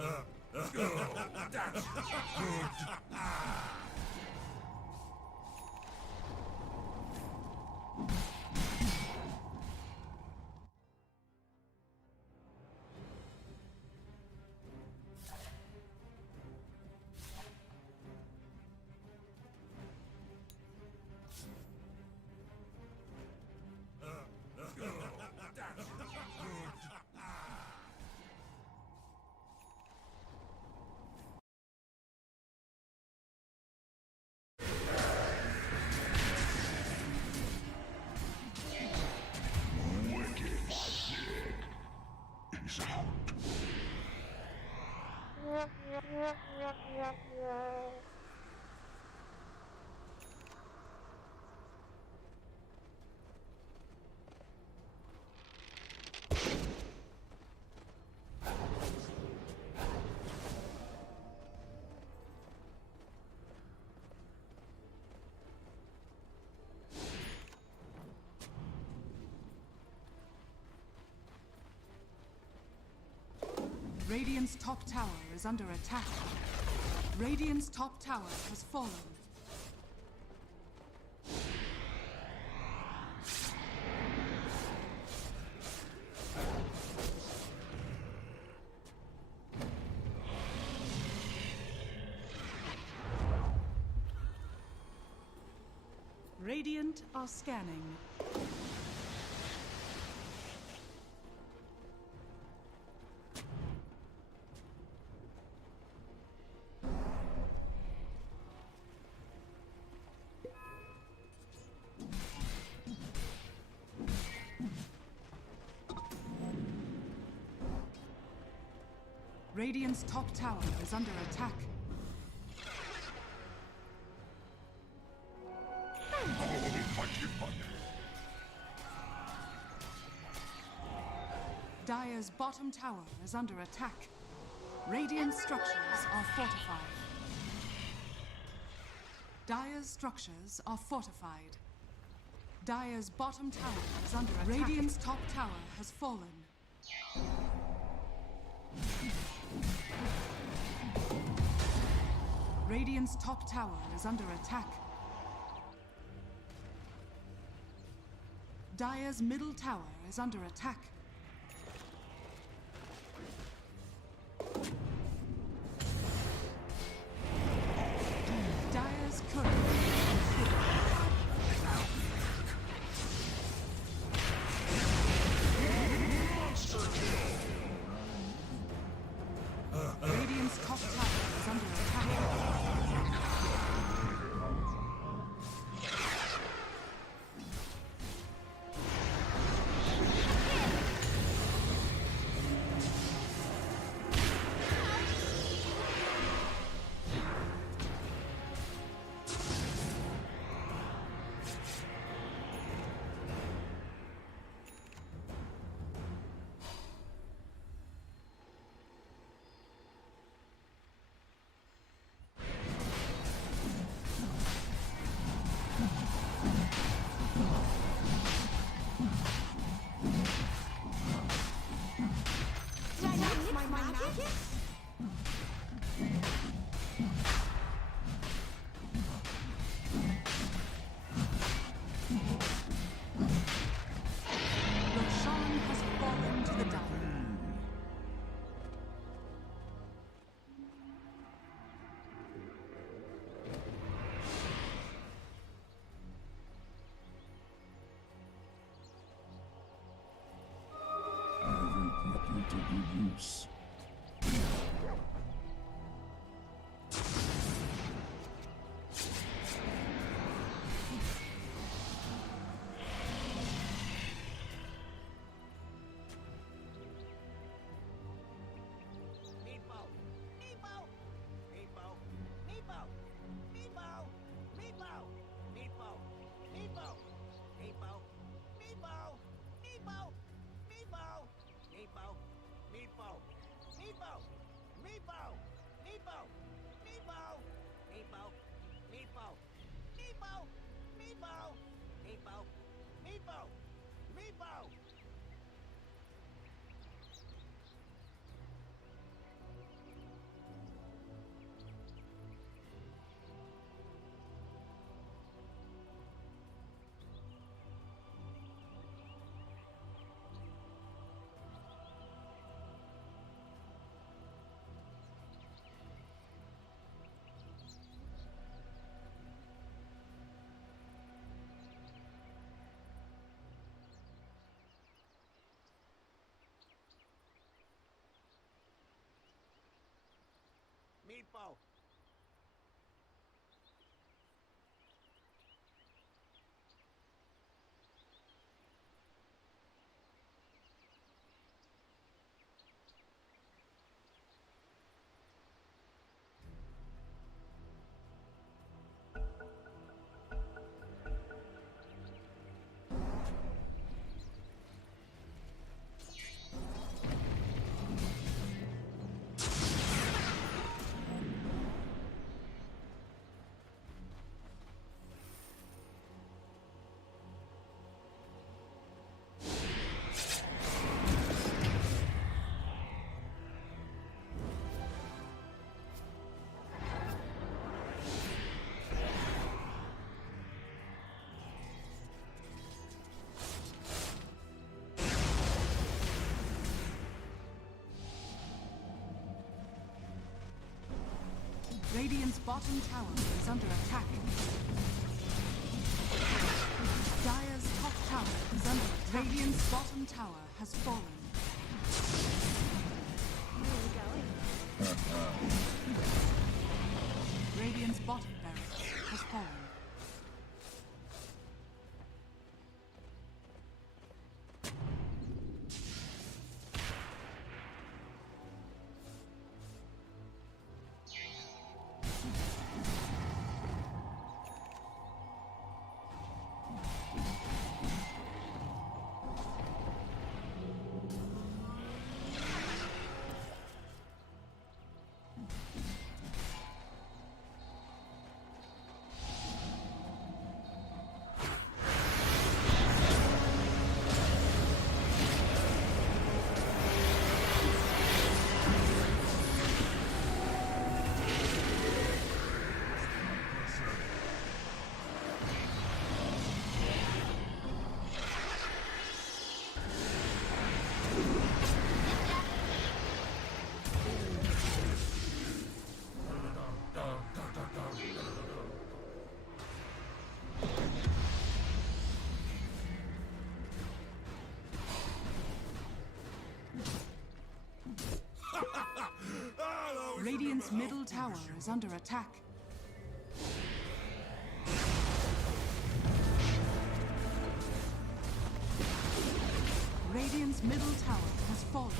That's good. Radiant's top tower is under attack. Radiant's top tower has fallen. Radiant are scanning. Radiant's top tower is under attack. Dire's bottom tower is under attack. Radiant structures are fortified. Dire's structures are fortified. Dire's bottom tower is under attack. Radiant's top tower has fallen. Radiant's top tower is under attack. Dire's middle tower is under attack. Dire's current Radiant's top tower is under attack. Roshan has fallen to the Dire. I will put you to good use. people. Radiant's bottom tower is under attack. Dire's top tower is under attack. Radiant's bottom tower has fallen. Radiant's bottom barracks has fallen. Radiant's middle tower is under attack. Radiant's middle tower has fallen.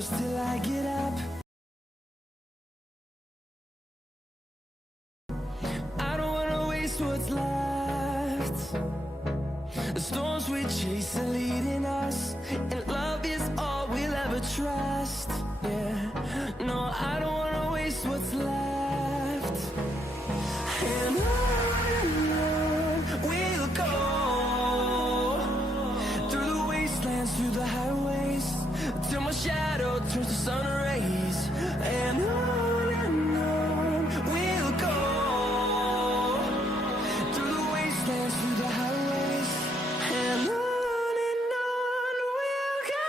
close till I get up. I don't wanna waste what's left. The storms we chase are leading us, and love is all we'll ever trust. Yeah, no, I don't wanna waste what's left. And on we'll go, through the wastelands, through the highways, till my shadow turns to sun rays. And on we'll go, through the wastelands, through the highways, and on we'll go.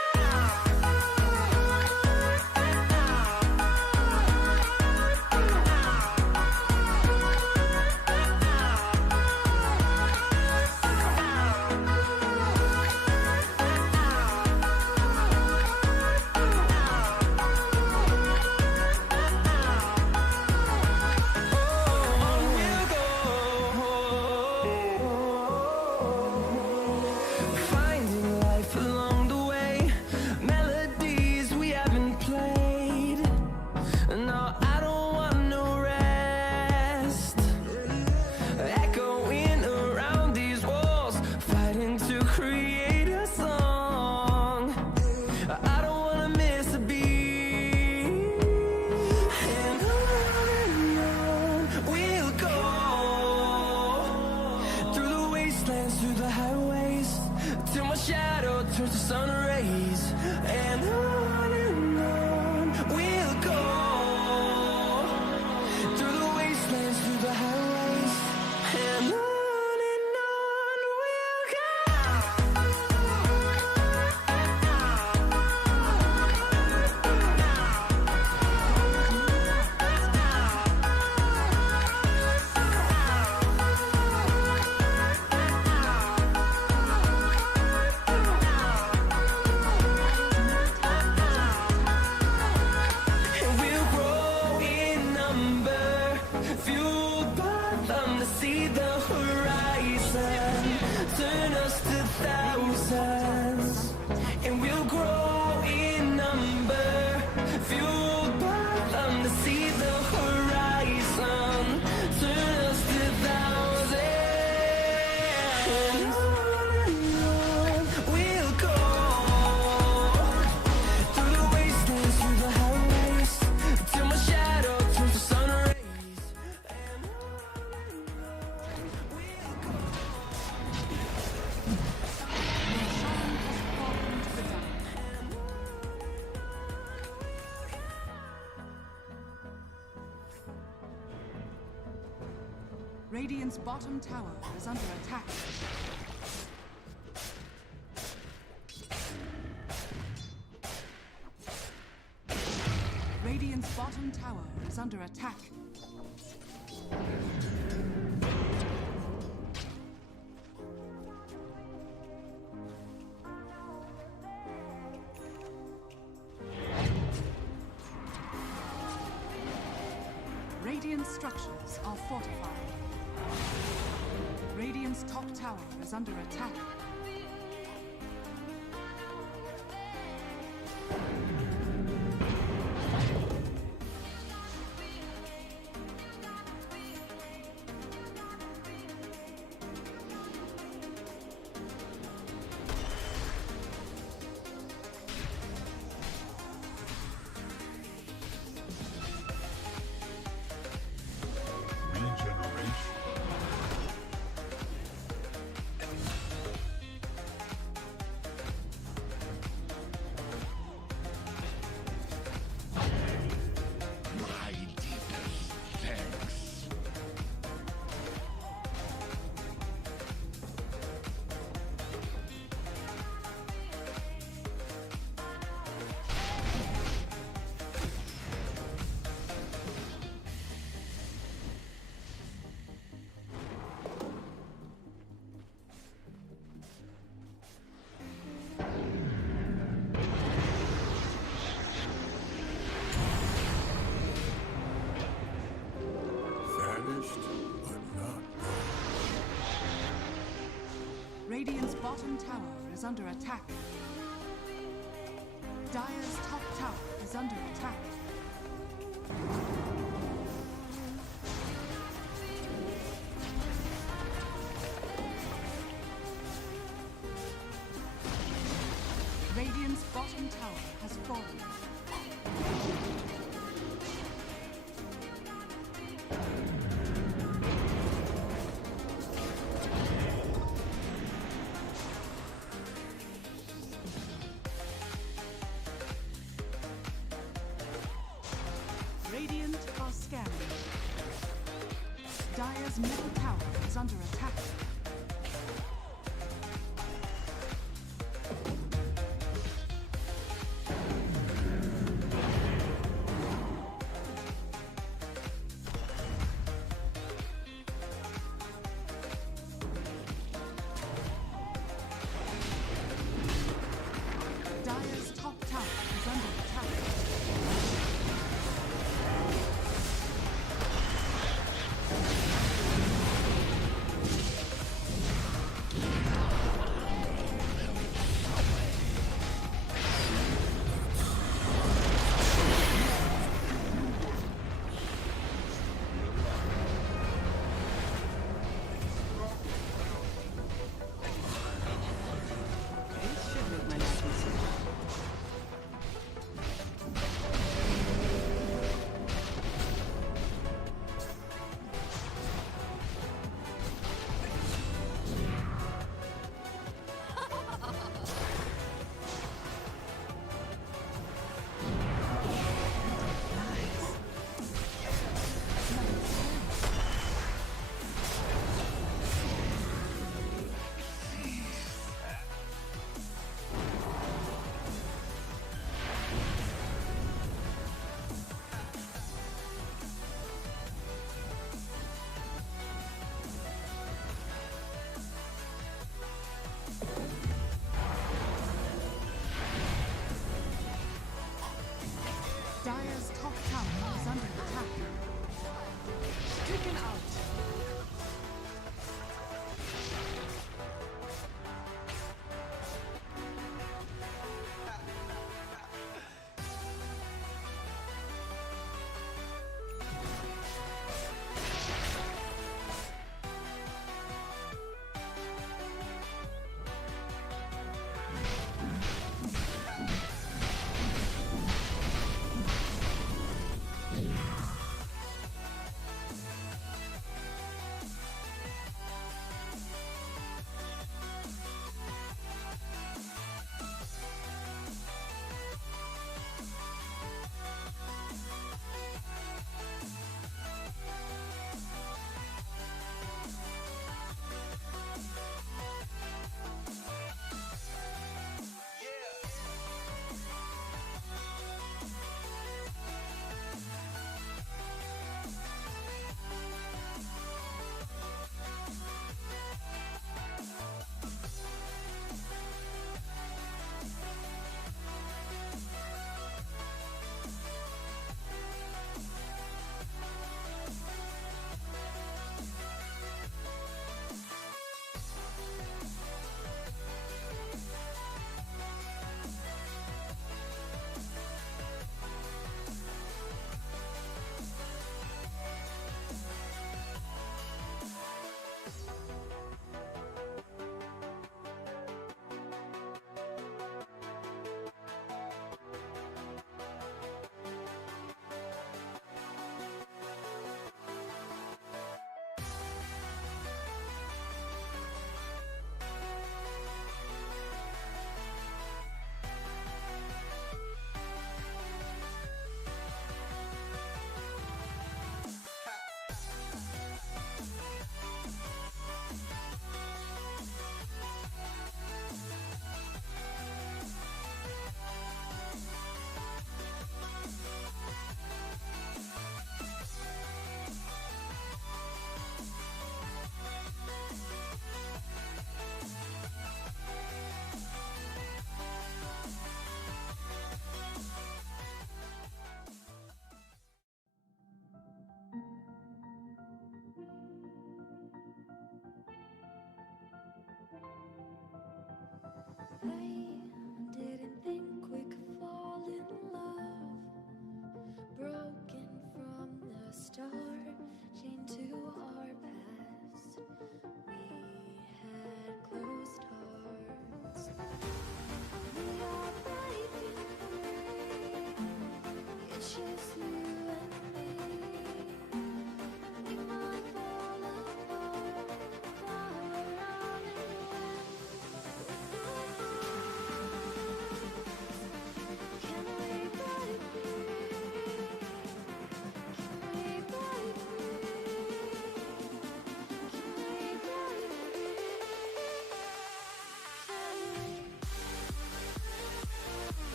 Finding life along the way, melodies we haven't played. No, I don't want no rest. Echoing around these walls, fighting to create a song. I don't wanna miss a beat. And on we'll go, through the wastelands, through the highways, till my shadow turns to sun rays. And on we'll go, through the wastelands, through the highways, and on we'll go. And we'll grow in number, fueled by them to see the horizon, turn us to thousands. And we'll grow in number, fueled by them to see the horizon, turn us to thousands. And on we'll go, through the wastelands, through the highways, till my shadow turns to sun rays. And we'll go. Roshan has fallen to the dark. Radiant's bottom tower is under attack. Radiant's bottom tower is under attack. Radiant structures are fortified. Radiant's top tower is under attack. Regeneration. My deepest thanks. Vanished, but not Radiant's bottom tower is under attack. Dire's top tower is under attack. Radiant's bottom tower has fallen. Radiant are scanning. Dire's middle tower is under attack. Dire's top tower is under attack.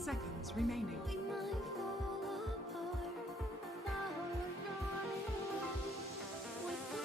seconds remaining. We might fall apart, but we're not alone. We're not.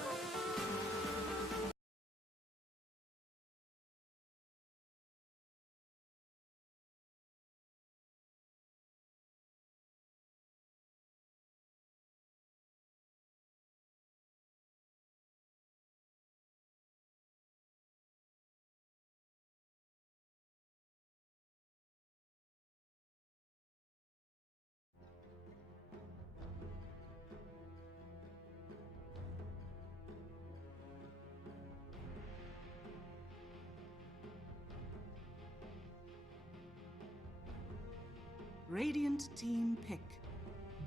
Radiant team pick.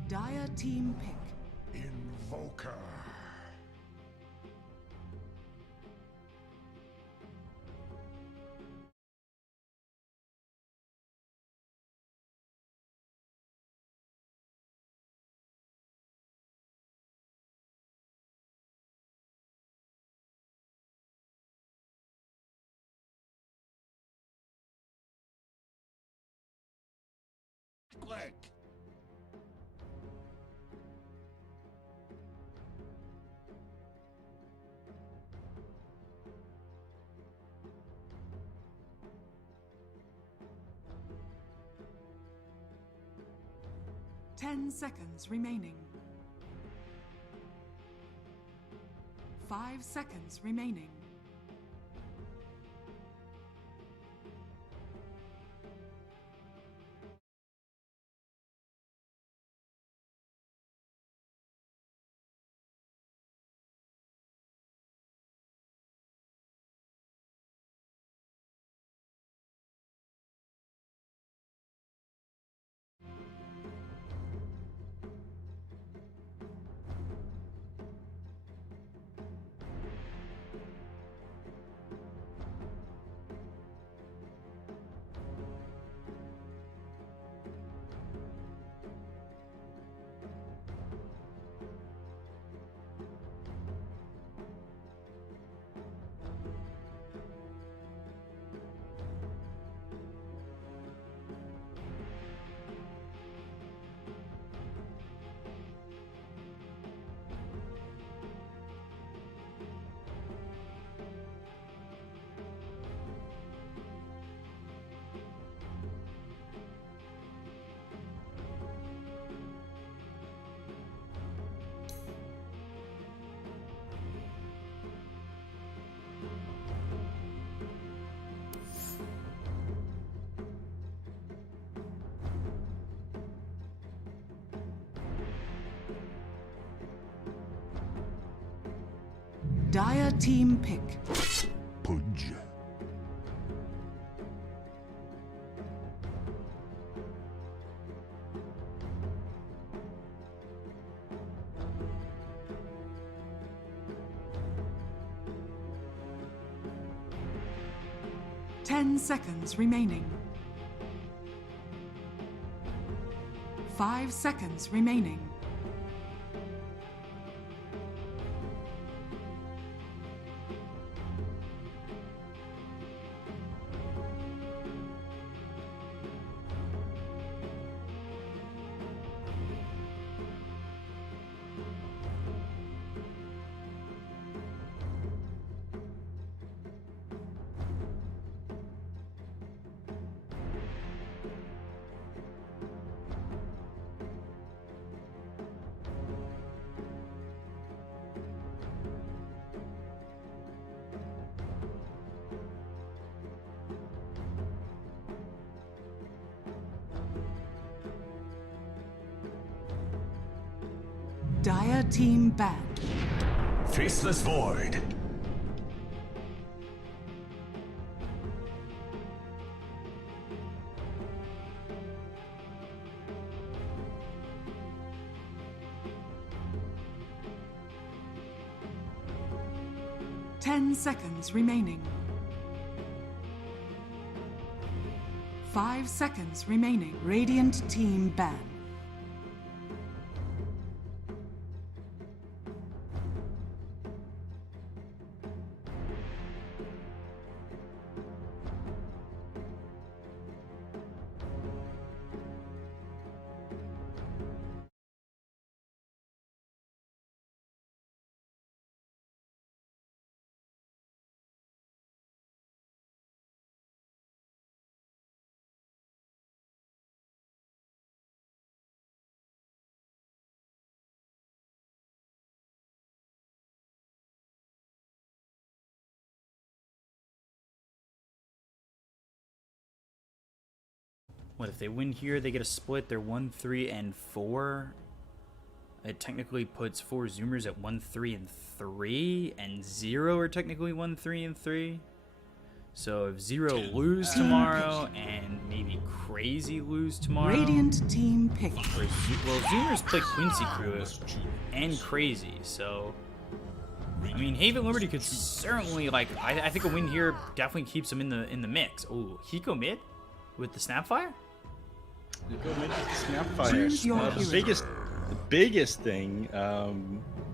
Dire team pick. Invoker. Click. Ten seconds remaining. 5 seconds remaining. Dire team pick. Pudge. Ten seconds remaining. 5 seconds remaining. Dire team banned. Faceless Void. Ten seconds remaining. 5 seconds remaining. Radiant team ban. What if they win here? They get a split. They're 1, 3, and 4. It technically puts 4 Zoomers at 1, 3, and 3, and 0 are technically 1, 3, and 3. So if 0 lose tomorrow and maybe Crazy lose tomorrow, Radiant team pick. well, Zoomers play Quincy Crew and Crazy, so I mean Haven Liberty could certainly like. I think a win here definitely keeps them in the mix. Oh, Hiko mid with the Snapfire. You go mid with the Snapfire. Choose your The hero. biggest thing.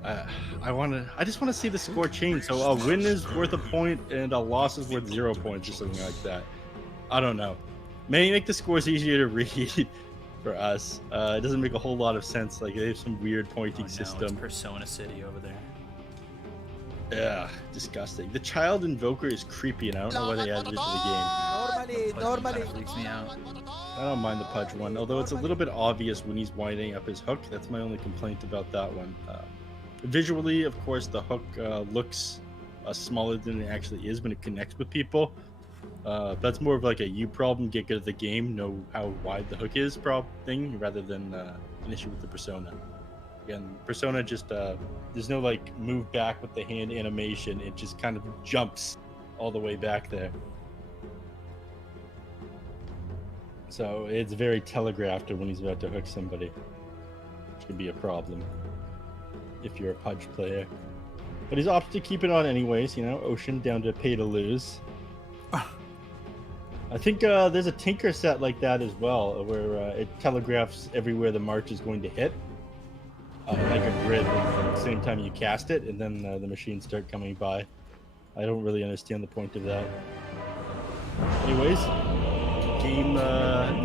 I just want to see the score change. So a win is worth a point and a loss is worth 0 points or something like that. I don't know. May make the scores easier to read for us. It doesn't make a whole lot of sense. Like they have some weird pointing It's system. Persona City over there. Yeah, disgusting. The child invoker is creepy, and I don't know why they added it to the game. Normally freaks me out. I don't mind the Pudge one, although it's a little bit obvious when he's winding up his hook. That's my only complaint about that one. Visually, of course, the hook looks smaller than it actually is when it connects with people. That's more of like a you problem, get good at the game, know how wide the hook is thing, rather than an issue with the Persona. Again, Persona just, there's no like move back with the hand animation, it just kind of jumps all the way back there. So it's very telegraphed when he's about to hook somebody, which can be a problem if you're a Pudge player. But he's opted to keep it on anyways, you know, Ocean down to pay to lose. I think there's a Tinker set like that as well, where it telegraphs everywhere the march is going to hit. Like a grid at the same time you cast it, and then the machines start coming by. I don't really understand the point of that. Anyways, game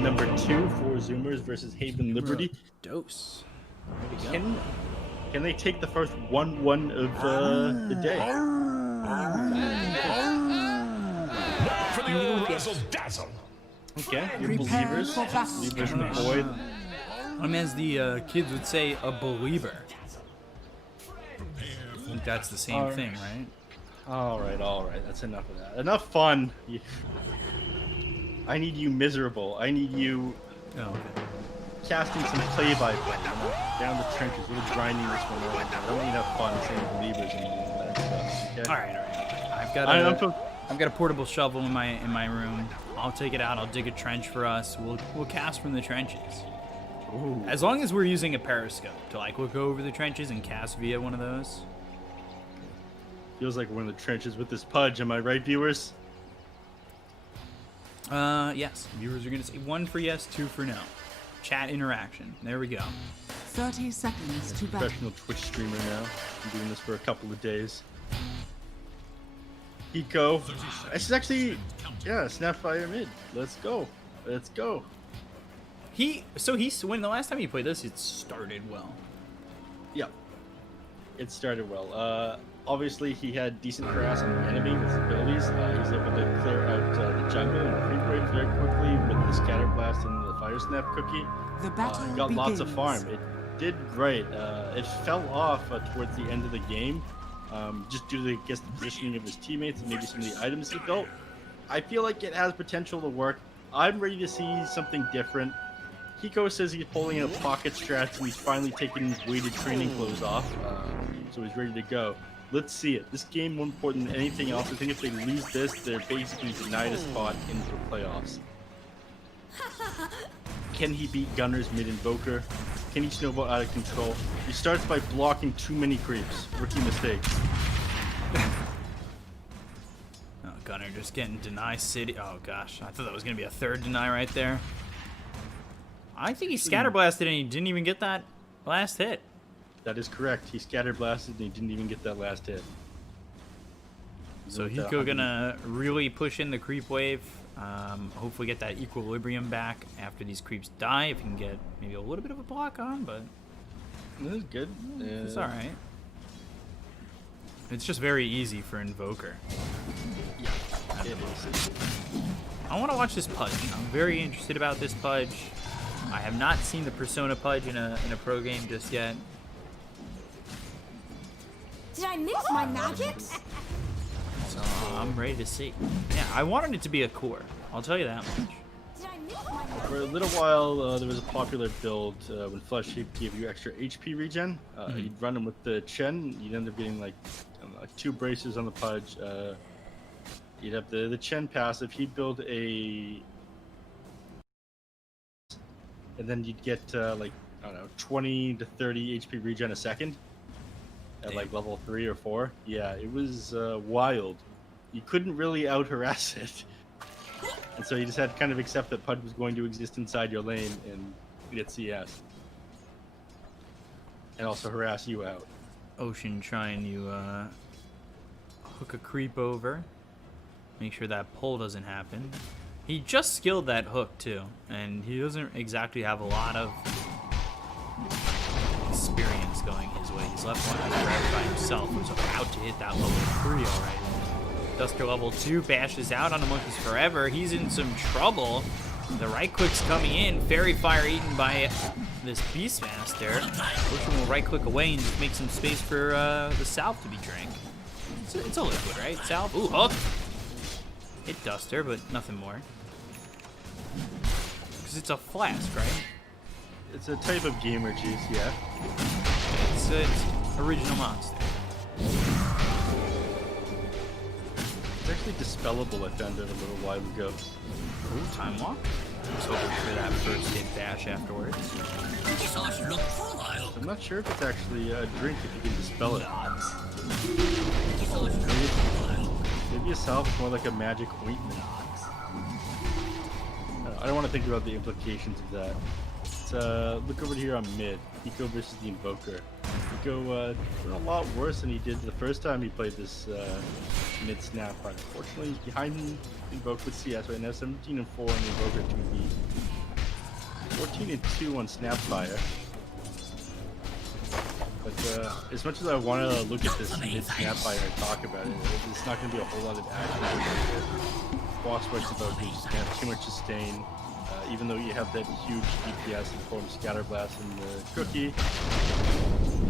number 2 for Zoomers versus Haven Liberty. Dose. Way to go. Can they take the first 1-1 of the day? For the old razzle dazzle. Okay, you're Prepare believers. for battle. Believers in the void. I mean, as the kids would say, a believer. I think that's the same thing, right? All right. That's enough of that. Enough fun. I need you miserable. I need you Oh, okay. casting some play-by-play. You know, down the trenches, really grinding this one out. I don't need enough fun saying believers and all that stuff. Okay? All right. I've got a portable shovel in my room. I'll take it out. I'll dig a trench for us. We'll cast from the trenches. Ooh. As long as we're using a periscope to like look over the trenches and cast via one of those. Feels like we're in the trenches with this Pudge. Am I right, viewers? Yes. Viewers are gonna say 1 for yes, 2 for no. Chat interaction. There we go. 30 seconds to battle. Professional Twitch streamer now. I'm doing this for a couple of days. Hiko. This is actually, yeah, Snapfire mid. Let's go. When the last time he played this, it started well. Yeah. It started well. Obviously, he had decent harass on the enemy with his abilities. He was able to clear out the jungle and creep wave very quickly with the Scatter Blast and the Fire Snap cookie. The battle He got lots of begins. farm. It did great. It fell off towards the end of the game, just due to, I guess, the positioning of his teammates and maybe some of the items he built. I feel like it has potential to work. I'm ready to see something different. Hiko says he's pulling out pocket strats and he's finally taking his weighted training clothes off, so he's ready to go. Let's see it. This game more important than anything else. I think if they lose this, they're basically denied a spot into the playoffs. Can he beat Gunner's mid-invoker? Can he snowball out of control? He starts by blocking too many creeps. Rookie mistake. Oh, Gunner just getting deny city. Oh gosh, I thought that was gonna be a third deny right there. I think he scatterblasted and he didn't even get that last hit. That is correct. He scatter blasted and he didn't even get that last hit. So With, Hiko gonna really push in the creep wave. Hopefully get that equilibrium back after these creeps die. If he can get maybe a little bit of a block on, but This is good. it's all right. It's just very easy for Invoker. It is. I want to watch this Pudge. I'm very interested about this Pudge. I have not seen the Persona Pudge in a pro game just yet. Did I mix my magics? So I'm ready to see. Yeah, I wanted it to be a core. I'll tell you that much. Did I mix For a little while, there was a popular build when Flesh Heap gave you extra HP regen. You'd run him with the Chen. You'd end up getting like, I don't know, like 2 braces on the Pudge. You'd have the Chen passive. He'd build a, and then you'd get like, I don't know, 20 to 30 HP regen a second at like level 3 or 4. Yeah, it was wild. You couldn't really out harass it. And so you just had to kind of accept that Pudge was going to exist inside your lane and get CS. And also harass you out. Ocean trying to hook a creep over. Make sure that pull doesn't happen. He just skilled that hook too. And he doesn't exactly have a lot of experience going his way. He's left one forever by himself. Who's about to hit that level 3 already. Duster level 2 bashes out on the Monkeys Forever. He's in some trouble. The right click's coming in. Fairy Fire eaten by this Beastmaster. Ocean will right click away and just make some space for the Salve to be drank. It's a liquid, right? Salve. Ooh, hook. Hit Duster, but nothing more. Because it's a flask, right? It's a type of gamer juice, yeah. It's original monster. It's actually dispellable, I found out a little while ago. Ooh, time walk. I was hoping for that first hit dash afterwards. I'm not sure if it's actually a drink if you can dispel it. Maybe a salve is more like a magic ointment. I don't want to think about the implications of that. Look over here on mid. Eco versus the Invoker. Eco doing a lot worse than he did the first time he played this mid snap. Unfortunately, he's behind the Invoker with CS right now. 17-4 on the Invoker 2B. 14-2 on Snapfire. But as much as I want to look at this mid Snapfire and talk about it, there's not going to be a whole lot of action. Boss rush Invoker just have too much sustain. Even though you have that huge DPS in the form of Scatterblast and the Cookie,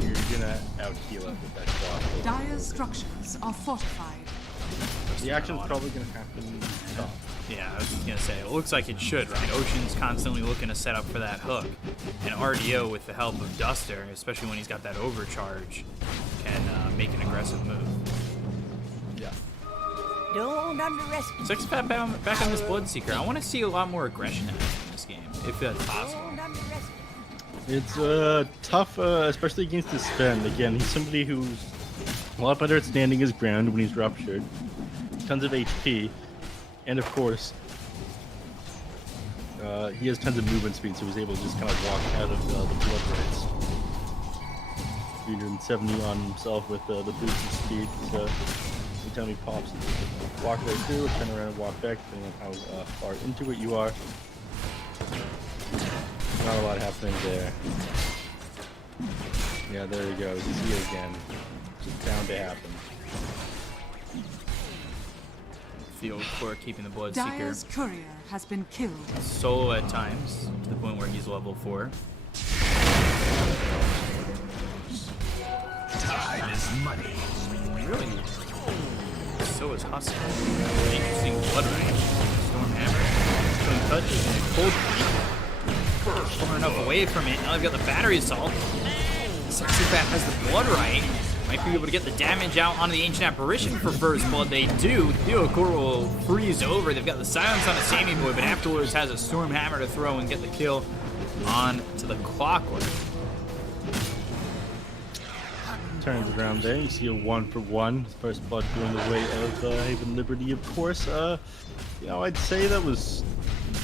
you're gonna out-heal it with that claw. Dire's structures are fortified. The action's probably gonna happen top. Yeah, I was just gonna say, it looks like it should, right? Ocean's constantly looking to set up for that hook. And RDO, with the help of Duster, especially when he's got that overcharge, can make an aggressive move. Yeah. Don't underestimate. Six back on this Bloodseeker. I want to see a lot more aggression in this game, if that's possible. Don't underestimate. It's tough, especially against his Sven. Again, he's somebody who's a lot better at standing his ground when he's ruptured. Tons of HP, and of course, he has tons of movement speed, so he's able to just kind of walk out of the blood rates. 370 on himself with the boost of speed. So every time he pops, walk right through, turn around and walk back, depending on how far into it you are. Not a lot happening there. Yeah, there he goes. You see it again. Just bound to happen. Field for keeping the Bloodseeker Dire's courier has been killed. solo at times, to the point where he's level 4. Time is money. Really? So is Husk. Interesting blood range. Stormhammer. Stone touches and a cold creep. Far enough away from it. Now they've got the battery assault. Sexy Fat has the blood right. Might be able to get the damage out onto the Ancient Apparition for first blood. They do. Theokor will freeze over. They've got the silence on the Sammy Boy, but afterwards has a Stormhammer to throw and get the kill on to the Clockwork. Turns around there. You see a 1-for-1. First blood going the way of Haven Liberty, of course. You know, I'd say that was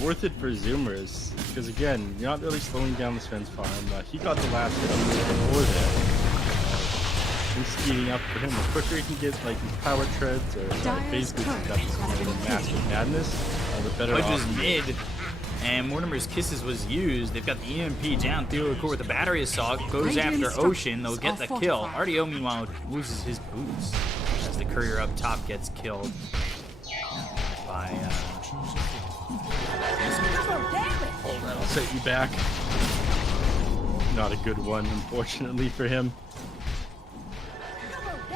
worth it for Zoomers, because again, you're not really slowing down the Sven's farm. He got the last hit on the before there. He's speeding up for him. The quicker he can get like his power treads or phase boosts up to massive madness, the better Pudge off is he is. mid, and Mortimer's Kisses was used. They've got the EMP down. Theokor with the battery assault goes after Ocean. They'll get the kill. RDO, meanwhile, loses his boots as the courier up top gets killed by. That'll set you back. Not a good one, unfortunately for him.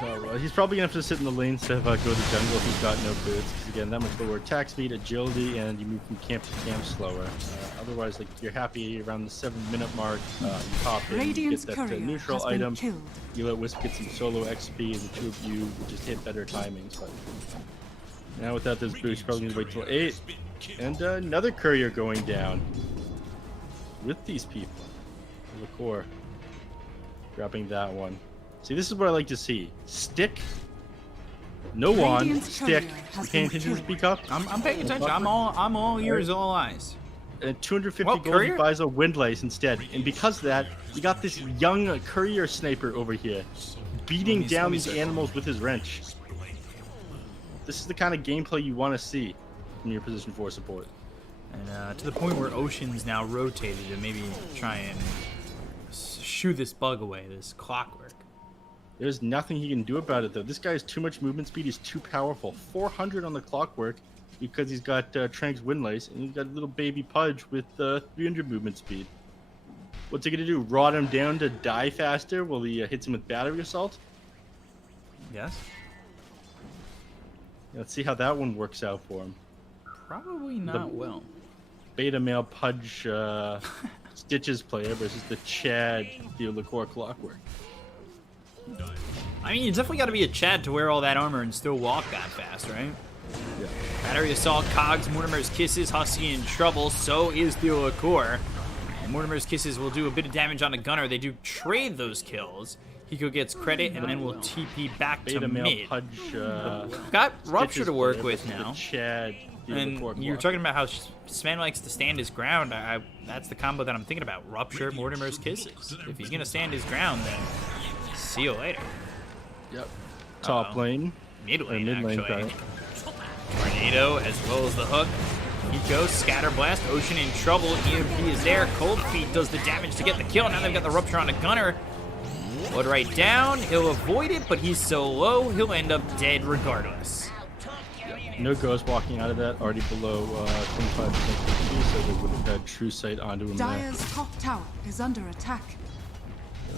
Alright, Well, he's probably gonna have to sit in the lane instead of go to the jungle if he's got no boots. Because again, that much lower attack speed, agility, and you move from camp to camp slower. Otherwise, like you're happy around the 7-minute mark. You pop in, you Radiant's get that courier neutral has been item. killed. You let Wisp get some solo XP, and the two of you will just hit better timings. But now without this boost, probably need to wait till 8. And another courier going down with these people. Liqueur grabbing that one. See, this is what I like to see. Stick. No one. Radiant's Stick. courier has Paying been attention to killed. speak up. I'm paying attention. I'm all ears, all eyes. And 250 Well, gold he courier? buys a windlace instead. And because of that, you got this young courier sniper over here beating down these animals with his wrench. This is the kind of gameplay you want to see from your position 4 support. And to the point where Ocean's now rotated to maybe try and shoo this bug away, this clockwork. There's nothing he can do about it, though. This guy has too much movement speed. He's too powerful. 400 on the clockwork because he's got Trank's windlace, and he's got a little baby Pudge with 300 movement speed. What's he going to do? Rot him down to die faster while he hits him with battery assault? Yes? Let's see how that one works out for him. Probably not well. Beta male Pudge Stitches player versus the Chad Theo Liqueur clockwork. I mean, you definitely got to be a Chad to wear all that armor and still walk that fast, right? Yeah. Battery Assault, Cogs, Mortimer's Kisses, Husky in trouble, so is Theo Liqueur. And Mortimer's Kisses will do a bit of damage on a Gunner. They do trade those kills. Hiko gets credit and then will TP back to Beta male mid. Pudge Got Rupture Stitches to work player with versus the now. Chad Theo And Liqueur you were clockwork. talking about how Sven likes to stand his ground. That's the combo that I'm thinking about. Rupture, Mortimer's Kisses. If he's going to stand his ground, then see you later. Yep. Top lane. Mid lane, mid lane, actually. sorry. Tornado as well as the hook. Hiko, Scatter Blast, Ocean in trouble. EMP is there. Cold Feet does the damage to get the kill. Now they've got the Rupture on a Gunner. Blood right down. He'll avoid it, but he's so low, he'll end up dead regardless. No Ghost walking out of that, already below 25% HP, so they would have had True Sight onto him there. Dire's top tower is under attack.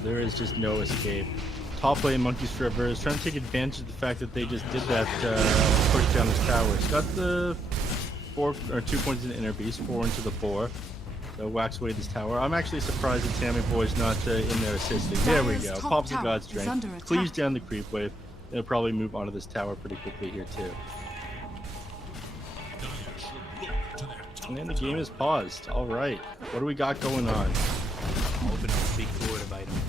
There is just no escape. Top lane Monkeys Forever is trying to take advantage of the fact that they just did that push down his tower. He's got the 2 points in the inner beast, 4 into the 4. So whacks away this tower. I'm actually surprised that Sammy Boy's not in there assisting. There we Dire's go. top Pops the tower God's is under Strength. attack. Cleaves down the creep wave. They'll probably move onto this tower pretty quickly here too. And then the game is paused. All right. What do we got going on? Open up big door to bite him.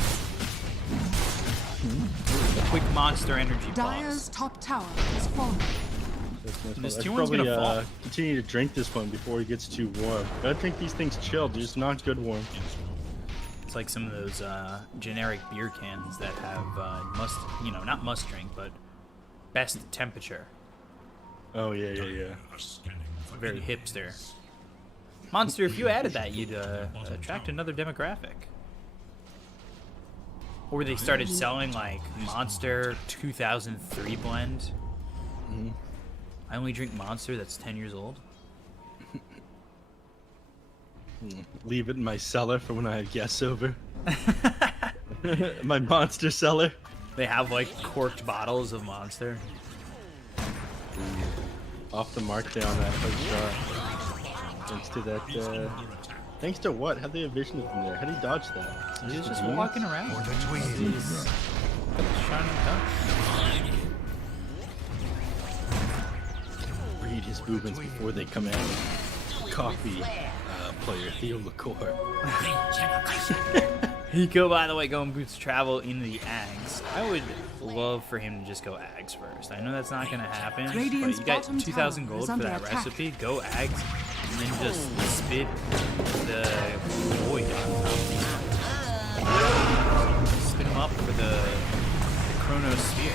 A quick monster energy Dire's pause. top tower is falling. This I should 2-1's gonna fall. continue to drink this one before he gets too warm. Gotta drink these things chilled, just not good warm. It's like some of those generic beer cans that have not must drink, but best temperature. Oh yeah. Very hipster. Monster, if you added that, you'd attract another demographic. Or they started selling like Monster 2003 blend. I only drink Monster that's 10 years old. Leave it in my cellar for when I have guests over. My monster cellar. They have like corked bottles of Monster. Off the mark there on that first shot. Thanks to that. Thanks to what? How'd they envision it from there? How'd he dodge that? He's just Genius? walking around. He's shining touch. Read his movements before they come out. Copy player Theo Liqueur. Hiko, by the way, going boots travel into the Ags. I would love for him to just go Ags first. I know that's not going to happen, Radiant's but you got bottom 2,000 tower gold is for under that attack. recipe. Go Ags, and then just spit the void on top. Spin him up for the Chrono Sphere.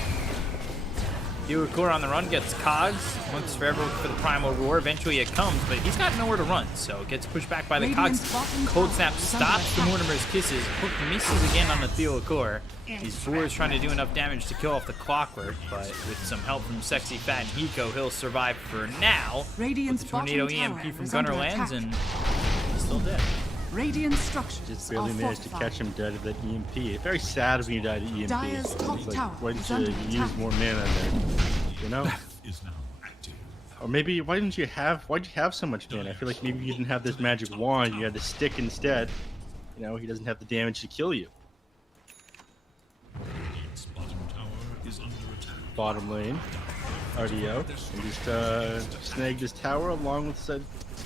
Theo Liqueur on the run gets Cogs. Monks Forever for the Primal Roar. Eventually it comes, but he's got nowhere to run, so gets pushed back by the Cogs. Radiant's bottom Cold tower Snap is under stops the attack. Mortimer's Kisses. Hook misses again on the Theo Liqueur. These Boars trying to do enough damage to kill off the Clockwork, but with some help from Sexy Fat and Hiko, he'll survive for now. Radiant's But the Tornado bottom EMP tower from is Gunner under lands, attack. and he's still dead. Radiant structures Just are barely managed to fortified. catch him dead at that EMP. Very sad when you died at EMP. Dire's top It's like, tower why is didn't you under use attack. more mana there? You know? Is now active. Or maybe why'd you have so much mana? I feel like maybe you didn't have this magic wand, you had the stick instead. You know, he doesn't have the damage to kill you. Radiant's bottom tower is under attack. Bottom lane, RDO, and just snag this tower along with said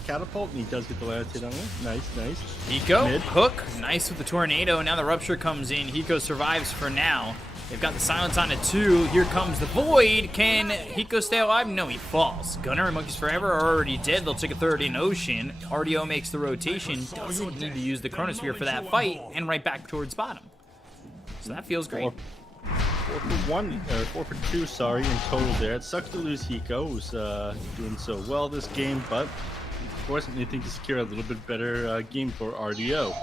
catapult, and he does get the last hit on it. Nice, nice. Hiko, Mid. hook, nice with the tornado. Now the rupture comes in. Hiko survives for now. They've got the silence on it too. Here comes the void. Can Hiko stay alive? No, he falls. Gunner and Monkeys Forever are already dead. They'll take a third in Ocean. RDO makes the rotation. Doesn't need to use the Chronosphere for that fight, and right back towards bottom. So that feels great. 4 for 2, sorry, in total there. It sucks to lose Hiko, who's doing so well this game, but of course, anything to secure a little bit better game for RDO.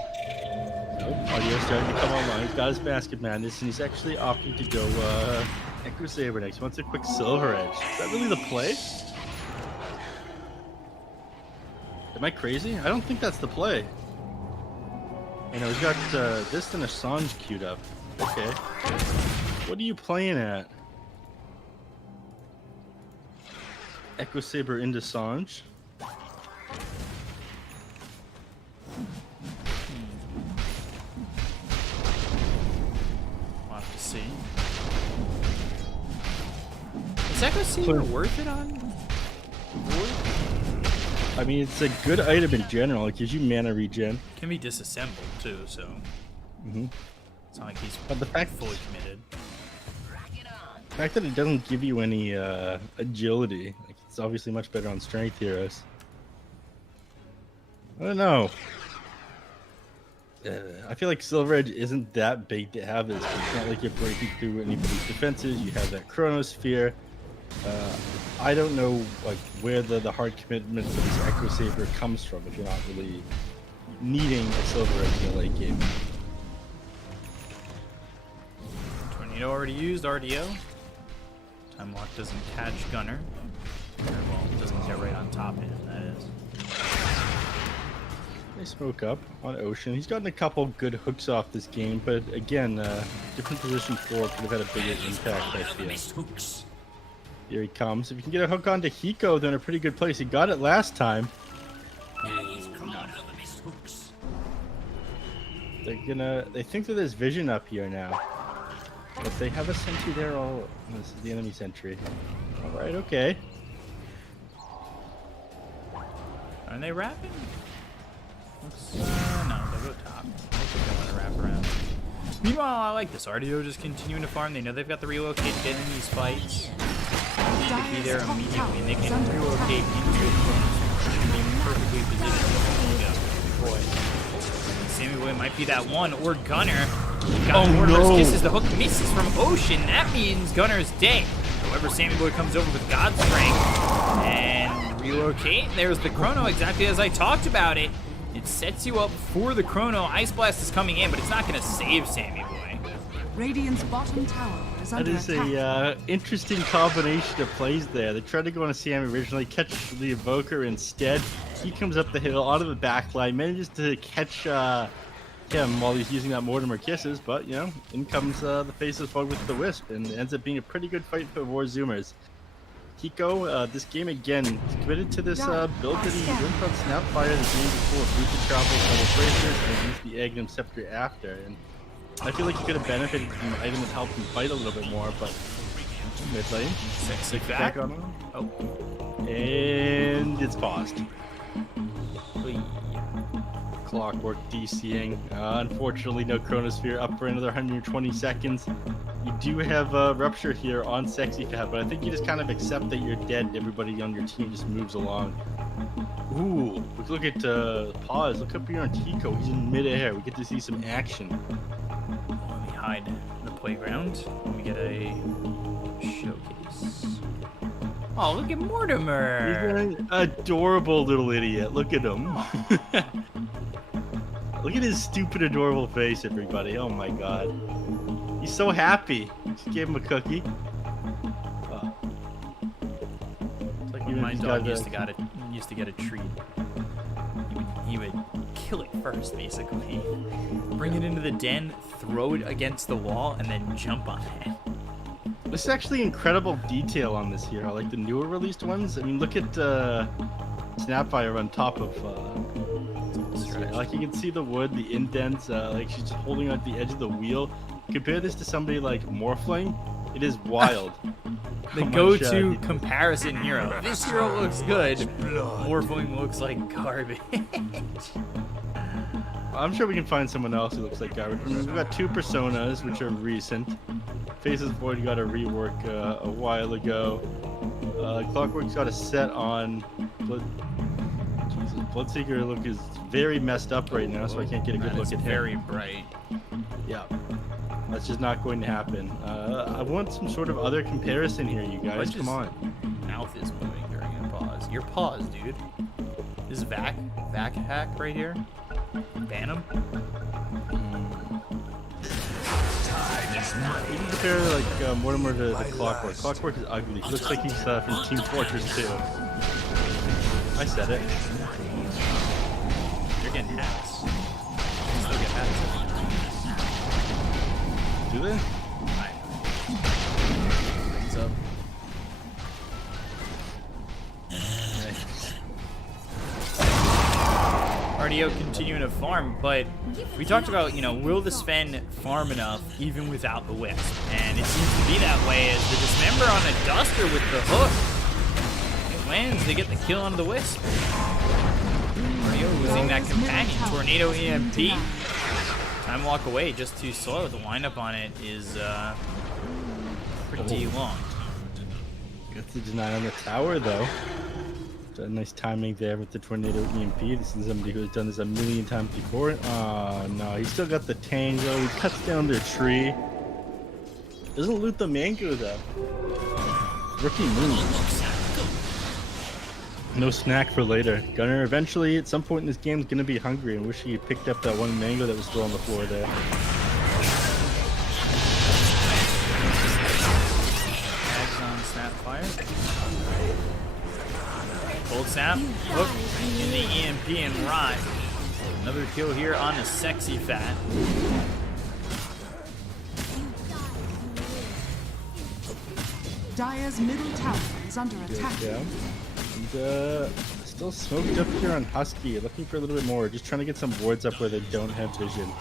RDO starting to come online. He's got his Basket Madness, and he's actually opting to go Echo Saber next. He wants a quick Silver Edge. Is that really the play? Am I crazy? I don't think that's the play. You know, he's got this and a Sange queued up. Okay. What are you playing at? Echo Saber into Sange. We'll have to see. Is Echo Saber worth it on Void? I mean, it's a good item in general. It gives you mana regen. Can be disassembled too, so it's not like he's But the fact, fully committed. the fact that it doesn't give you any agility, like, it's obviously much better on strength heroes. I don't know. I feel like Silver Edge isn't that big to have this. It's not like you're breaking through anybody's defenses. You have that Chronosphere. I don't know like where the hard commitment for this Echo Saber comes from if you're not really needing a Silver Edge in the late game. Tornado already used, RDO. Time Lock doesn't catch Gunner. Or, well, doesn't get right on top of him, that is. They smoke up on Ocean. He's gotten a couple good hooks off this game, but again, different position 4 could have had a bigger impact, I feel. Here he comes. If you can get a hook onto Hiko, they're in a pretty good place. He got it last time. They think that there's vision up here now. But they have a sentry there all... oh, this is the enemy sentry. Alright, okay. Are they wrapping? Looks, no, they'll go top. I think they want to wrap around. Meanwhile, I like this. RDO just continuing to farm. They know they've got the relocate to get in these fights. They need to be there immediately, and they can relocate into the Chronosphere and be perfectly positioned. Boy. Sammy Boy might be that one, or Gunner. Got Mortimer's Kisses. The hook misses from Ocean. That means Gunner's dead. However, Sammy Boy comes over with God's Strength and relocate. There's the Chrono, exactly as I talked about it. It sets you up for the Chrono. Ice Blast is coming in, but it's not going to save Sammy Boy. Radiant's bottom tower is That under is attack. a interesting combination of plays there. They tried to go on a Sammy originally, catch the Evoker instead. He comes up the hill, out of the backline, manages to catch him while he's using that Mortimer Kisses, but, you know, in comes the Faceless Foe with the Wisp, and it ends up being a pretty good fight for War Zoomers. Hiko, this game again, is committed to this build that he went on Snapfire the game before, Future Travel, Double Bracers, and used the Agnum Scepter after, and I feel like he could have benefited from an item that helped him fight a little bit more, but mid lane, Sexy back back. on him, Oh. and it's paused. Clockwork DCing. Unfortunately, no Chronosphere up for another 120 seconds. You do have a Rupture here on Sexy Fab, but I think you just kind of accept that you're dead. Everybody on your team just moves along. Ooh, look at pause. Look up here on Hiko. He's in midair. We get to see some action. Let me hide in the playground. Let me get a showcase. Oh, look at Mortimer. He's an adorable little idiot. Look at him. Look at his stupid, adorable face, everybody. Oh my god. He's so happy. Just gave him a cookie. It's like even My if he's dog got used to get a treat. he would kill it first, basically. Bring it into the den, throw it against the wall, and then jump on it. This is actually incredible detail on this hero, like the newer released ones. I mean, look at Snapfire on top of. Like you can see the wood, the indents. Like she's just holding on the edge of the wheel. Compare this to somebody like Morphling. It is wild. The go-to comparison hero. This hero looks good. Morphling looks like garbage. I'm sure we can find someone else who looks like garbage. We've got 2 personas, which are recent. Faces Void got a rework a while ago. Clockwork's got a set on. Bloodseeker look is very messed up right now, so I can't get a good look at him. Very bright. Yeah. That's just not going to happen. I want some sort of other comparison here, you guys. Come on. Mouth is moving during your pause. Your pause, dude. This is Vac hack right here. Ban him. You can compare like Mortimer to Clockwork. Clockwork is ugly. He looks like he's from Team Fortress 2. I said it. You're getting hats. You still get hats. Do they? What's up? RDO continuing to farm, but we talked about, will the Sven farm enough even without the Wisp? And it seems to be that way as the Dismember on a Duster with the hook. It lands, they get the kill on the Wisp. RDO losing that companion. Tornado EMP. Time walk away, just too slow. The windup on it is pretty long. Gets the deny on the tower though. A nice timing there with the Tornado EMP. This is somebody who's done this a million times before. Oh no, he's still got the Tango. He cuts down their tree. Doesn't loot the mango though. Rookie move. No snack for later. Gunner eventually at some point in this game is gonna be hungry and wish he had picked up that one mango that was still on the floor there. Tags on Snapfire. Cold Snap, hook in the EMP and Rot. Another kill here on a Sexy Fat. Dire's middle tower is under attack. Yeah. And still smoked up here on Husky, looking for a little bit more. Just trying to get some wards up where they don't have vision.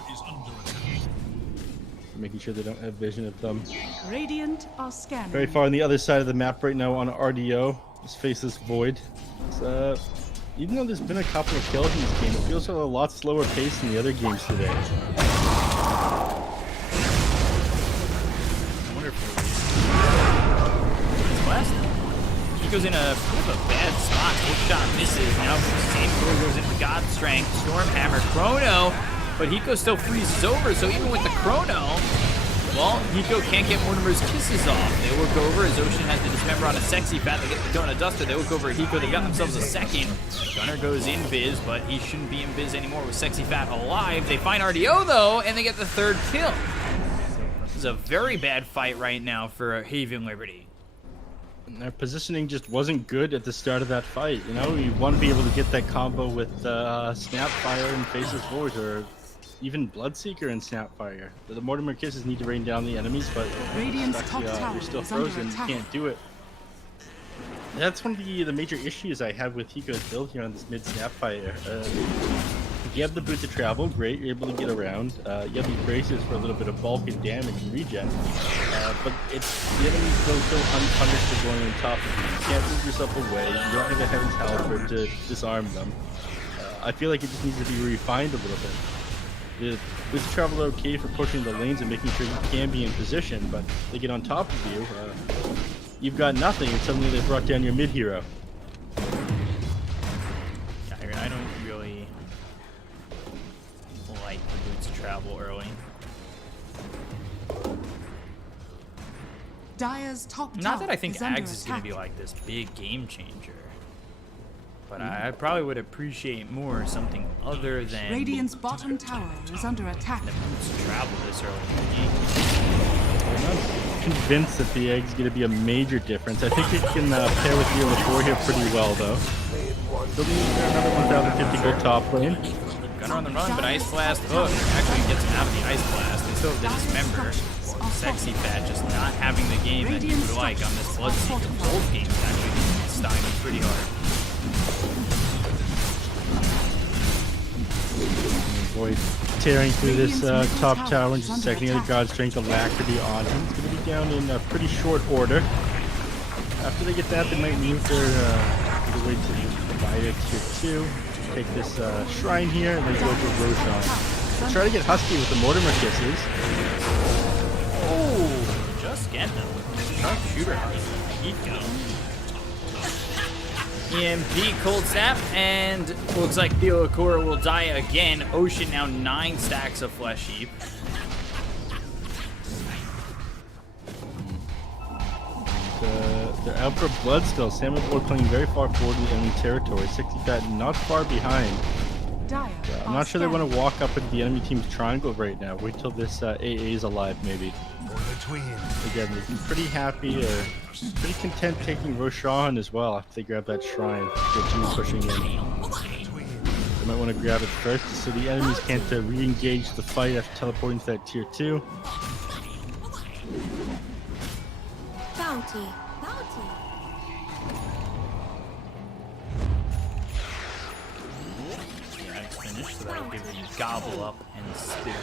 Making sure they don't have vision of them. Radiant are scanning. Very far on the other side of the map right now on RDO. His Faceless Void. Even though there's been a couple of kills in this game, it feels a lot slower pace than the other games today. I wonder if it's West. He goes in a bit of a bad spot. Hook shot misses. Now Saintor goes into God Strength. Stormhammer Chrono. But Hiko still freezes over, so even with the Chrono, well, Hiko can't get Mortimer's kisses off. They look over as Ocean has the Dismember on a Sexy Fat. They get the Donut Duster. They look over at Hiko. They got themselves a second. Gunner goes in Biz, but he shouldn't be in Biz anymore with Sexy Fat alive. They find RDO, though, and they get the third kill. This is a very bad fight right now for Haven Liberty. Their positioning just wasn't good at the start of that fight. You know, you want to be able to get that combo with Snapfire and Faceless Void, or even Bloodseeker and Snapfire. The Mortimer Kisses need to rain down the enemies, but Radiant's top tower you're still is under frozen. You attack. can't do it. That's one of the major issues I have with Hiko's build here on this mid Snapfire. You have the boot to travel, great. You're able to get around. You have these braces for a little bit of bulk and damage and regen. But it's the enemies go so unpunished for going on top of you. You can't move yourself away. You don't have a Heaven's Halberd to disarm them. I feel like it just needs to be refined a little bit. This travel okay for pushing the lanes and making sure you can be in position, but they get on top of you, you've got nothing, and suddenly they brought down your mid hero. Yeah, I don't really like the boots travel early. Dire's top tower Not that I think is under Ags is going to attack. be like this big game changer, but I probably would appreciate more something other than Radiant's bottom tower is under attack. the boots travel this early in the game. I'm not convinced that the egg's going to be a major difference. I think it can pair with Year Before here pretty well, though. Still need another 1,050 gold top lane. Gunner on the run, but Ice Blast hook actually gets him out of the Ice Blast. They still have the Dismember. Sexy Fat just not having the game that you would like on this Bloodseeker. Both games actually stymied pretty hard. Void tearing through this top tower in just a second. The God Strength Alacrity on him. It's going to be down in pretty short order. After they get that, they might move their way to the Dive tier 2. Take this shrine here and then go for Roshan. Let's try to get Husky with the Mortimer Kisses. Oh, just getting them with the Sharpshooter Eco. EMP Cold Snap, and looks like Theo Okura will die again. Ocean now 9 stacks of Flesh Heap. They're out for blood still. Samurai Boy playing very far forward in the enemy territory. 60 Fat not far behind. I'm not sure they want to walk up into the enemy team's triangle right now. Wait till this AA is alive, maybe. Again, they're pretty happy or pretty content taking Roshan as well after they grab that shrine. Continue pushing in. They might want to grab it first so the enemies can't re-engage the fight after teleporting to that tier 2. Bounty. Yeah, it's finished, so that'll give you Gobble Up and Spit.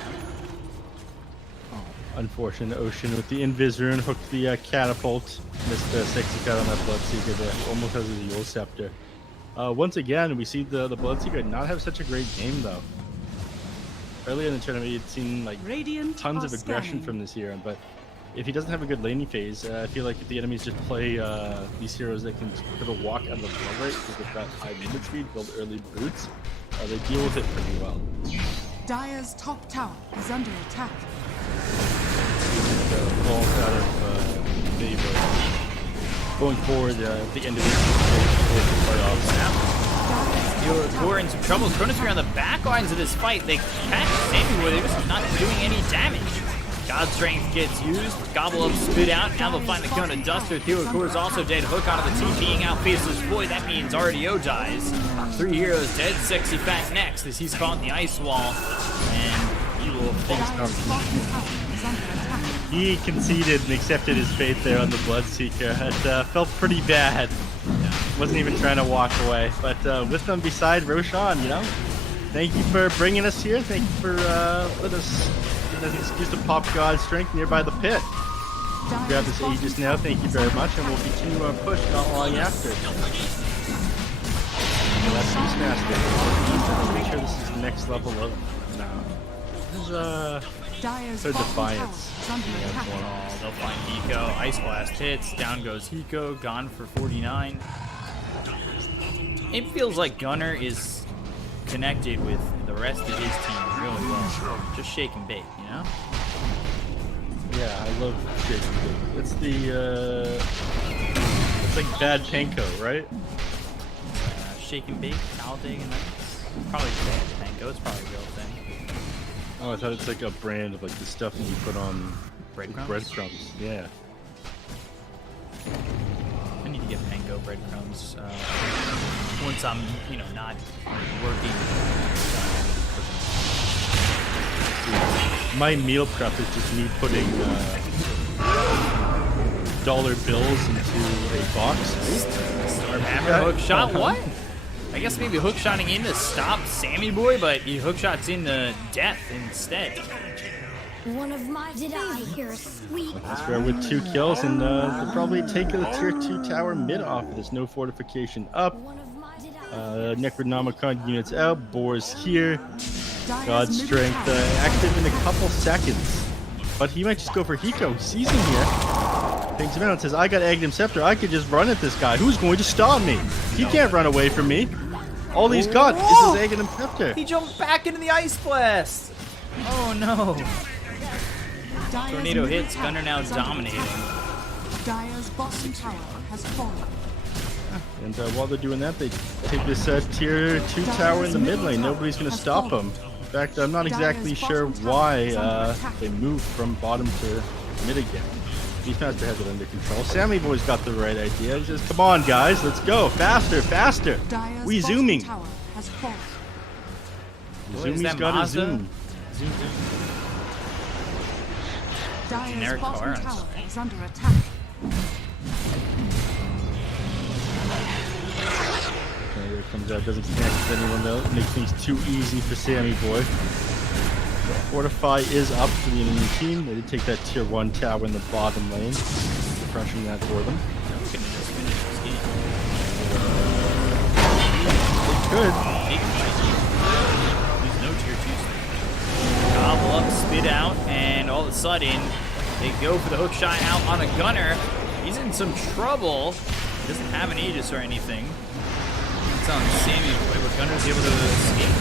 Unfortunate. Ocean with the Invis Rune hooked the catapult. Missed the 60 cut on that Bloodseeker there. Almost has the Yule Scepter. Once again, we see the Bloodseeker not have such a great game though. Earlier in the tournament, you'd seen like tons of aggression from this hero, but if he doesn't have a good laning phase, I feel like if the enemies just play these heroes that can sort of walk out of the blood rate because they've got high movement speed, build early boots, they deal with it pretty well. Dire's top tower is under attack. Falls out of favor. Going forward, at the end of the playoffs. Theo Okura in some trouble. Chronosphere on the back lines of this fight. They catch Sammy Boy. They're just not doing any damage. God Strength gets used. Gobble Up, Spit out. Now they'll find the Kona Duster. Theo Okura is also dead. Hook onto the TPing out faceless Void. That means RDO dies. 3 heroes dead. Sexy Fat next as he's caught in the ice wall. And he will finish. He conceded and accepted his fate there on the Bloodseeker. It felt pretty bad. Wasn't even trying to walk away. But with them beside Roshan, you know, thank you for bringing us here. Thank you for letting us get an excuse to pop God Strength nearby the pit. Grab this Aegis now. Thank you very much, and we'll continue our push not long after. That's Beastmaster. Make sure this is the next level of. No. This is so Defiance. Oh, they'll find Hiko. Ice Blast hits. Down goes Hiko. Gone for 49. It feels like Gunner is connected with the rest of his team really well. Just shake and bake, you know? Yeah, I love shake and bake. It's the, it's like bad panko, right? Shake and bake, Talladega Nights. Probably bad panko. It's probably a real thing. Oh, I thought it's like a brand of like the stuff that you put on Breadcrumbs? breadcrumbs. Yeah. I need to get panko breadcrumbs once I'm, you know, not working. My meal prep is just me putting dollar bills into a box. Stormhammer hook shot. What? I guess maybe hookshotting in to stop Sammy Boy, but he hookshots into death instead. One of my did I hear a squeak? Square with 2 kills, and they'll probably take the tier 2 tower mid off. There's no fortification up. One of my did I Necronomicon units out. Boar's here. God Strength active in a couple seconds. But he might just go for Hiko. He sees him here. Takes him out and says, I got Aghanim Scepter. I could just run at this guy. Who's going to stop me? He can't run away from me. All he's got is his Aghanim Scepter. He jumped back into the Ice Blast. Oh no. Tornado hits. Gunner now dominating. Dire's bottom tower has fallen. And while they're doing that, they take this tier 2 tower in the mid lane. Nobody's going to stop them. In fact, I'm not exactly sure why they moved from bottom to mid again. Beastmaster has it under control. Sammy Boy's got the right idea. He says, come on, guys, let's go. Faster, faster. Dire's We bottom zooming. tower has fallen. What is Zoomy's that, got to Mazda? zoom. Zoom, zoom. Dire's Generic car bottom on tower screen. is under attack. Okay, there comes out. Doesn't connect with anyone though. Makes things too easy for Sammy Boy. Fortify is up for the enemy team. They did take that tier 1 tower in the bottom lane. Crushing that for them. No, we can just finish this game. They could. Big fight. There's no tier 2s. Gobble up, spit out, and all of a sudden, they go for the hook shot out on a gunner. He's in some trouble. He doesn't have an Aegis or anything. It's on Sammy Boy, but Gunner's able to escape.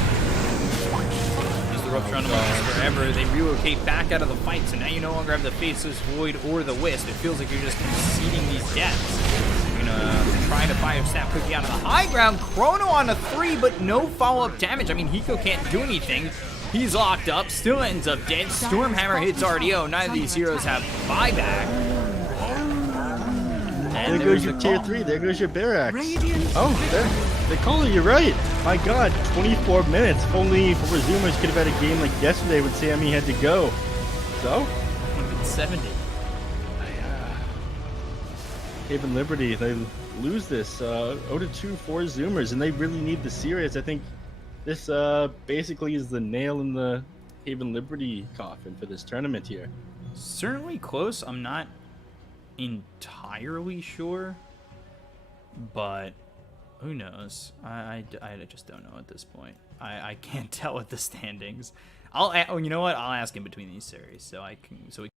Use the rupture on the Wisp forever. They relocate back out of the fight, so now you no longer have the Faceless Void or the Wisp. It feels like you're just conceding these deaths. You're gonna try to fire Snap Cookie out of the high ground. Chrono on a 3, but no follow-up damage. I mean, Hiko can't do anything. He's locked up, still ends up dead. Stormhammer hits RDO. Neither of these heroes have buyback. There goes your tier 3. There goes your Barax. Radiant Oh, there. They call it. You're right. My God, 24 minutes. If only for Zoomers could have had a game like yesterday when Sammy had to go. So, 170. Haven Liberty, they lose this 0-2 for Zoomers, and they really need the series. I think this basically is the nail in the Haven Liberty coffin for this tournament here. Certainly close. I'm not entirely sure, but who knows? I just don't know at this point. I can't tell with the standings. You know what? I'll ask in between these series so we.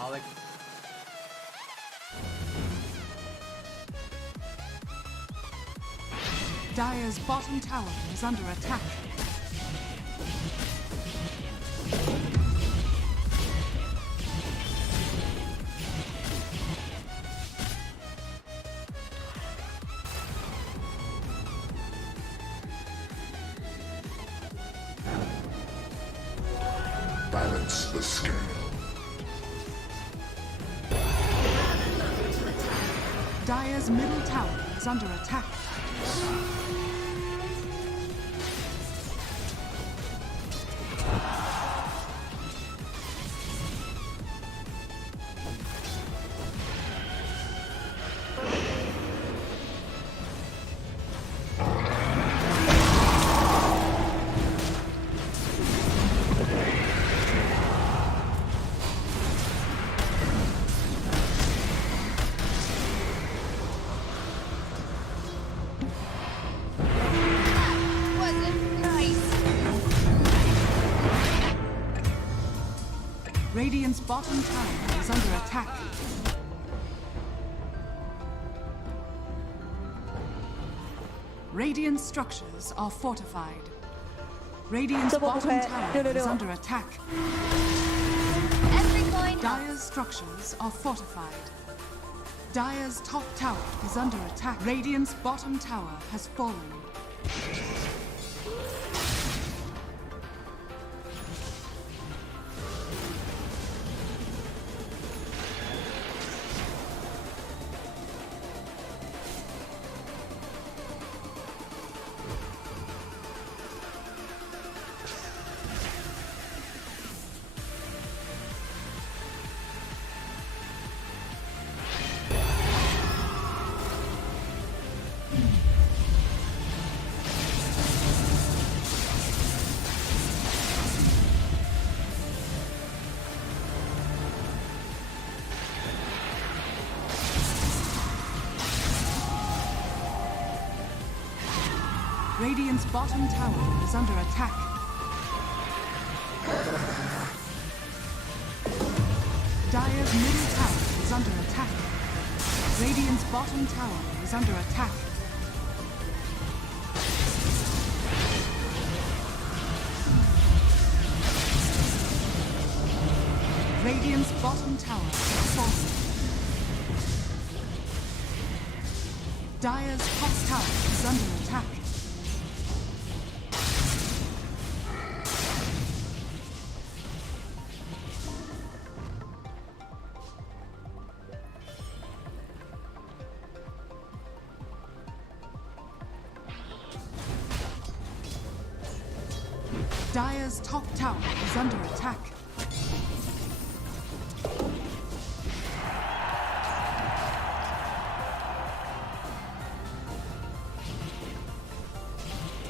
symbolic. Dire's bottom tower is under attack. Balance the scale. Dire's middle tower is under attack. Wasn't nice. Radiant's bottom tower is under attack. Radiant structures are fortified. Radiant's bottom tower is under attack. Every coin helps. Dire's structures are fortified. Dire's top tower is under attack. Radiant's bottom tower has fallen. Radiant's bottom tower is under attack. Dire's middle tower is under attack. Radiant's bottom tower is under attack. Radiant's bottom tower is falling. Dire's top tower is under attack. Dire's top tower is under attack.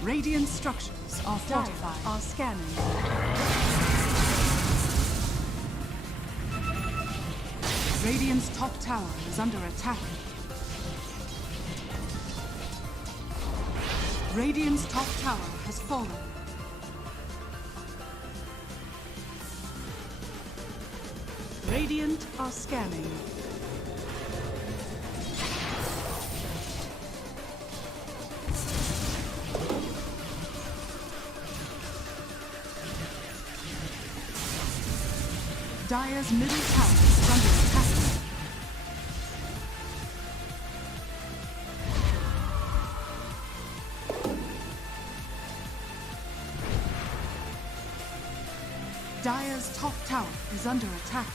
Radiant structures are fortified. Are scanning. Radiant's top tower is under attack. Radiant's top tower has fallen. Radiant are scanning. Dire's middle tower is under attack. Dire's top tower is under attack.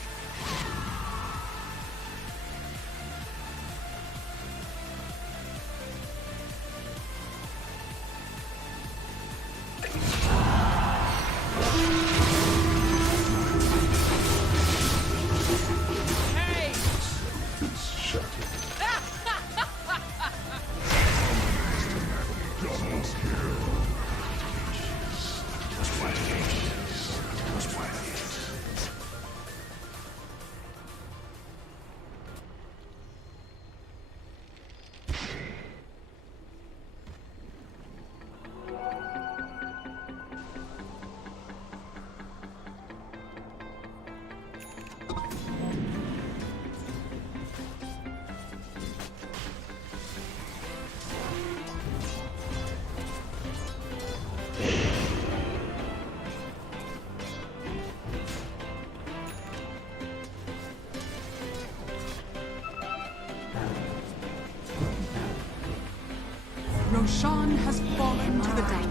Roshan has fallen to the death.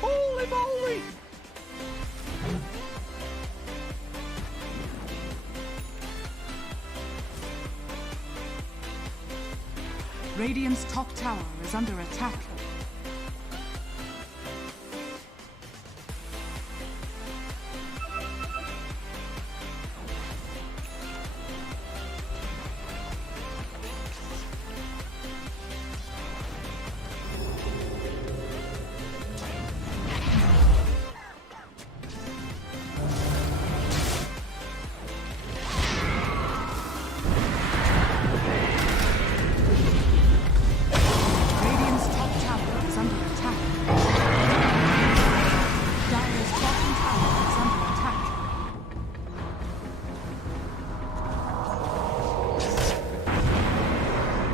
Holy moly! Radiant's top tower is under attack. Radiant's top tower is under attack. Dire's bottom tower is under attack.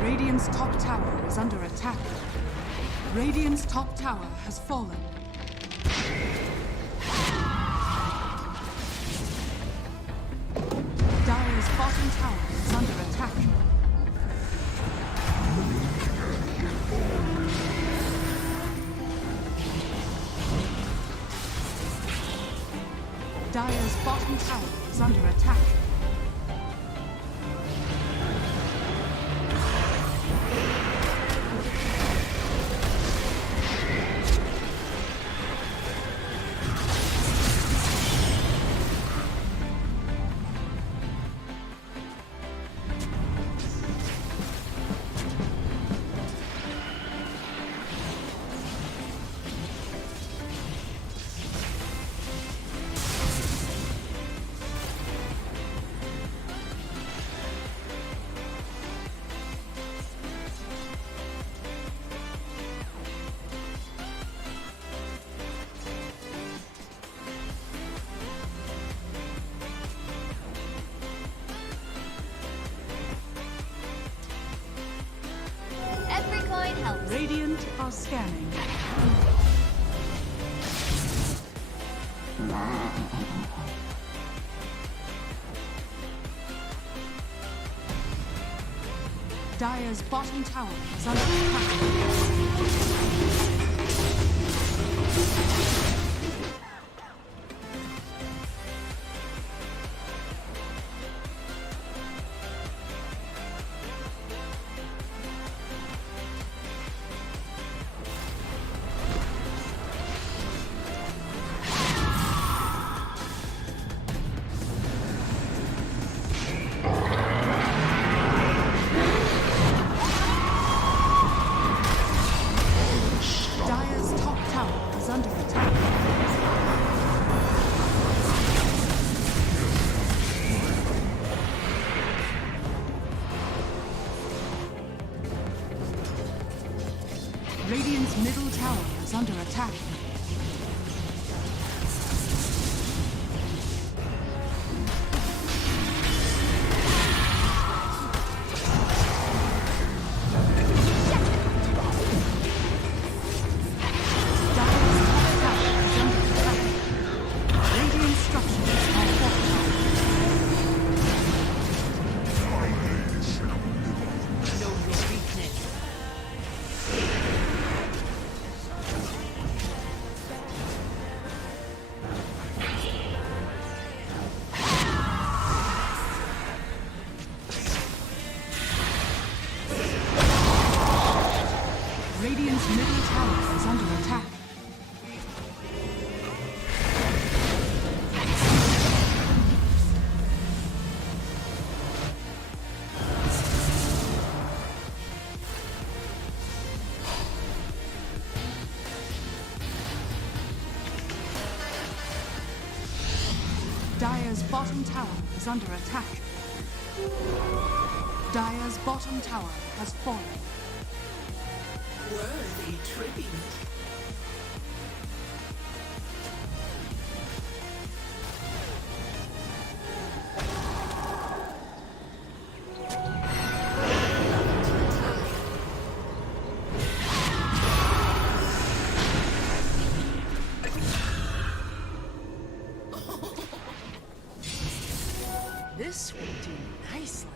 Radiant's top tower is under attack. Radiant's top tower has fallen. Dire's bottom tower is under attack. Dire's bottom tower is under attack. Every coin helps. Radiant are scanning. Dire's bottom tower is under attack. Dire's top tower is under attack. Radiant's middle tower is under attack. Dire's top tower is under attack. Radiant structures are fortified. Radiant's middle tower is under attack. Dire's bottom tower is under attack. Dire's bottom tower has fallen. Worthy tribute. This will do nicely.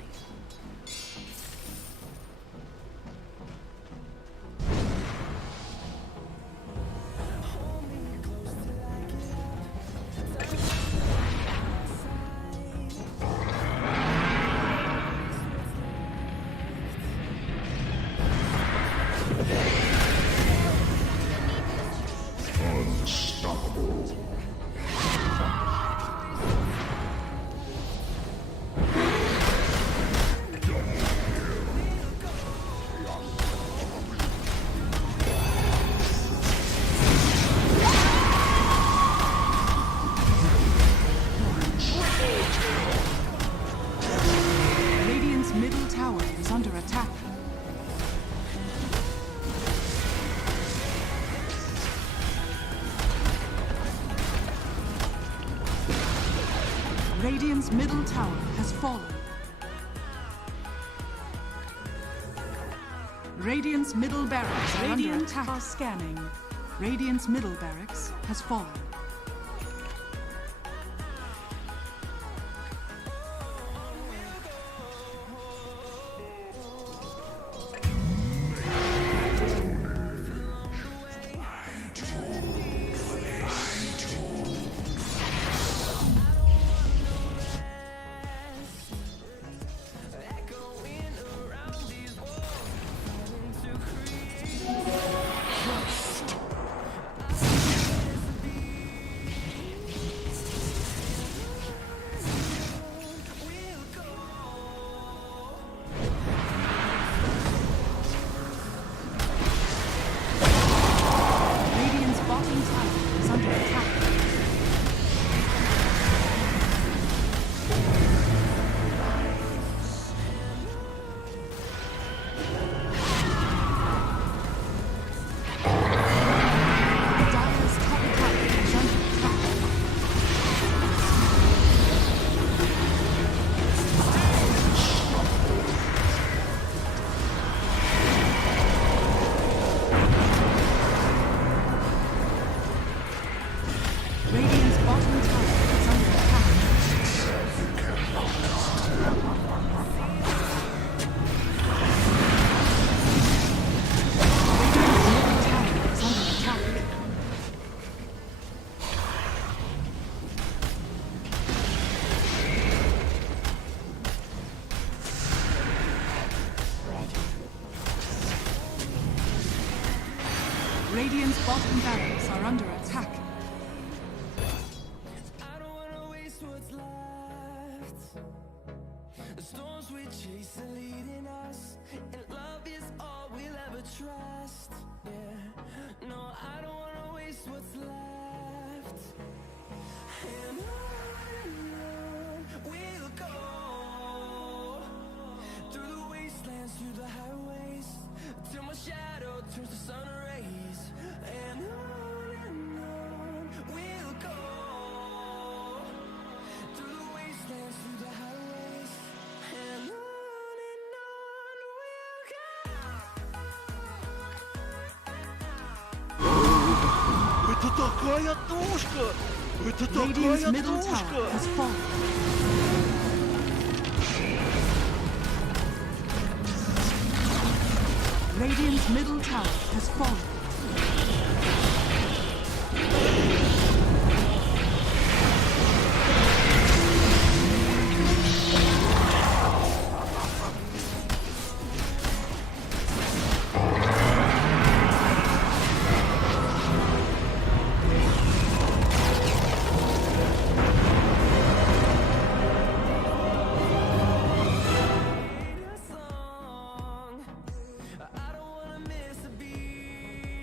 Radiant's middle tower is under attack. Radiant's middle tower has fallen. Radiant's middle barracks are under attack. Are scanning. Radiant's middle barracks has fallen. Radiant's bottom tower is under attack. Dire's top tower is under attack. Radiant's bottom tower is under attack. Radiant's middle tower is under attack. Radiant's bottom barracks are under attack. I don't wanna waste what's left. The storms we chase are leading us, and love is all we'll ever trust. Yeah, no, I don't wanna waste what's left. And on we'll go, through the wastelands, through the highways, till my shadow turns to sun rays. And on we'll go, through the wastelands, through the highways, and on we'll go. Это такая тушка! Это Radiant's такая middle tower тушка! has fallen. Radiant's middle tower has fallen. I don't wanna miss a beat.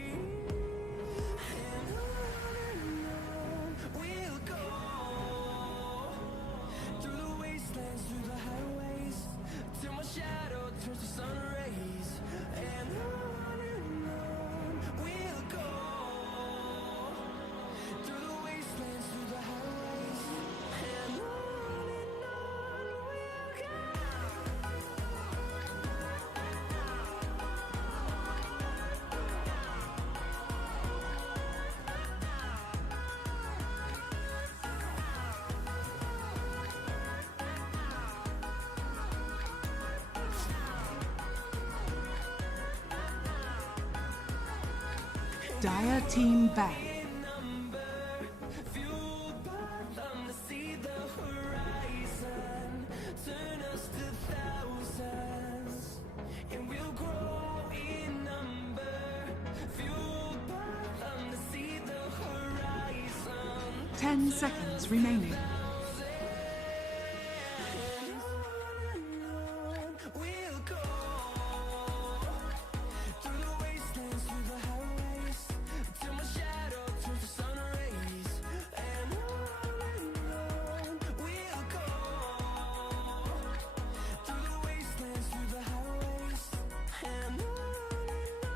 Dire team ban. And we'll grow in number, fueled by them to see the horizon. 10 seconds remaining. We'll go through the wastelands, through the highways, till my shadow turns to sun rays. And on we'll go through the wastelands, through the highways, and on we'll go.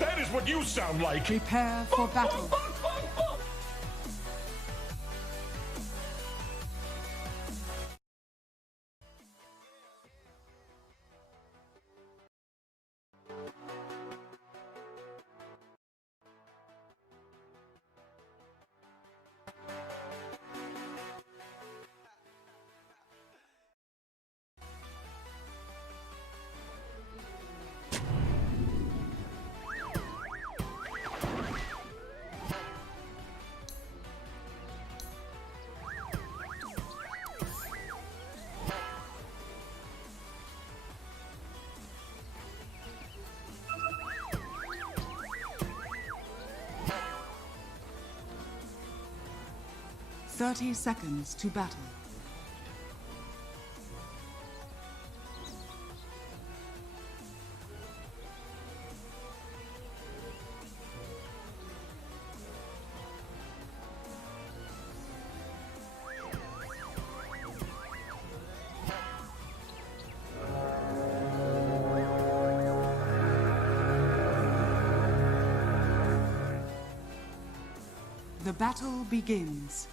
That is what you sound like. Prepare for battle. 30 seconds to battle. The battle begins.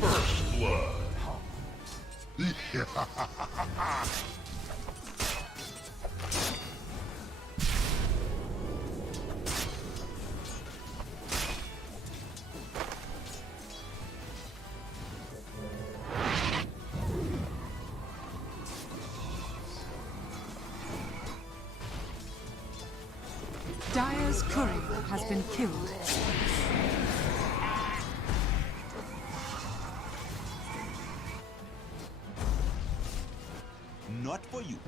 First blood. Dire's courier has been killed. Not for you.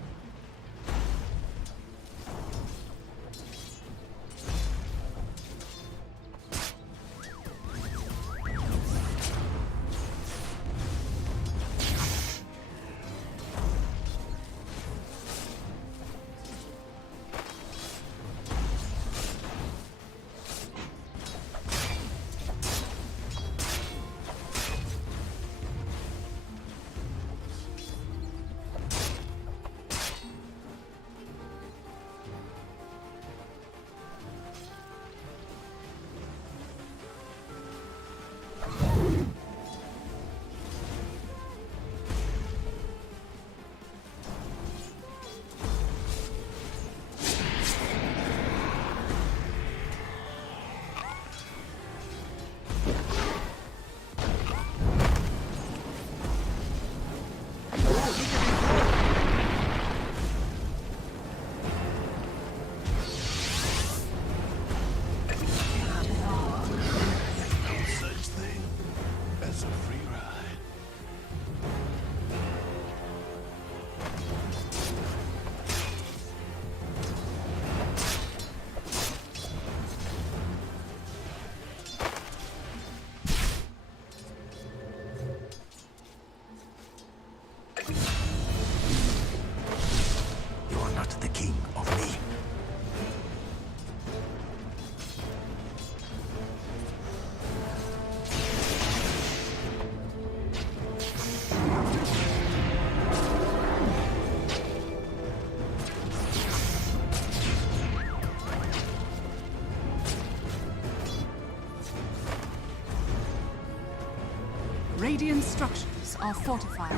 Radiant structures are fortified.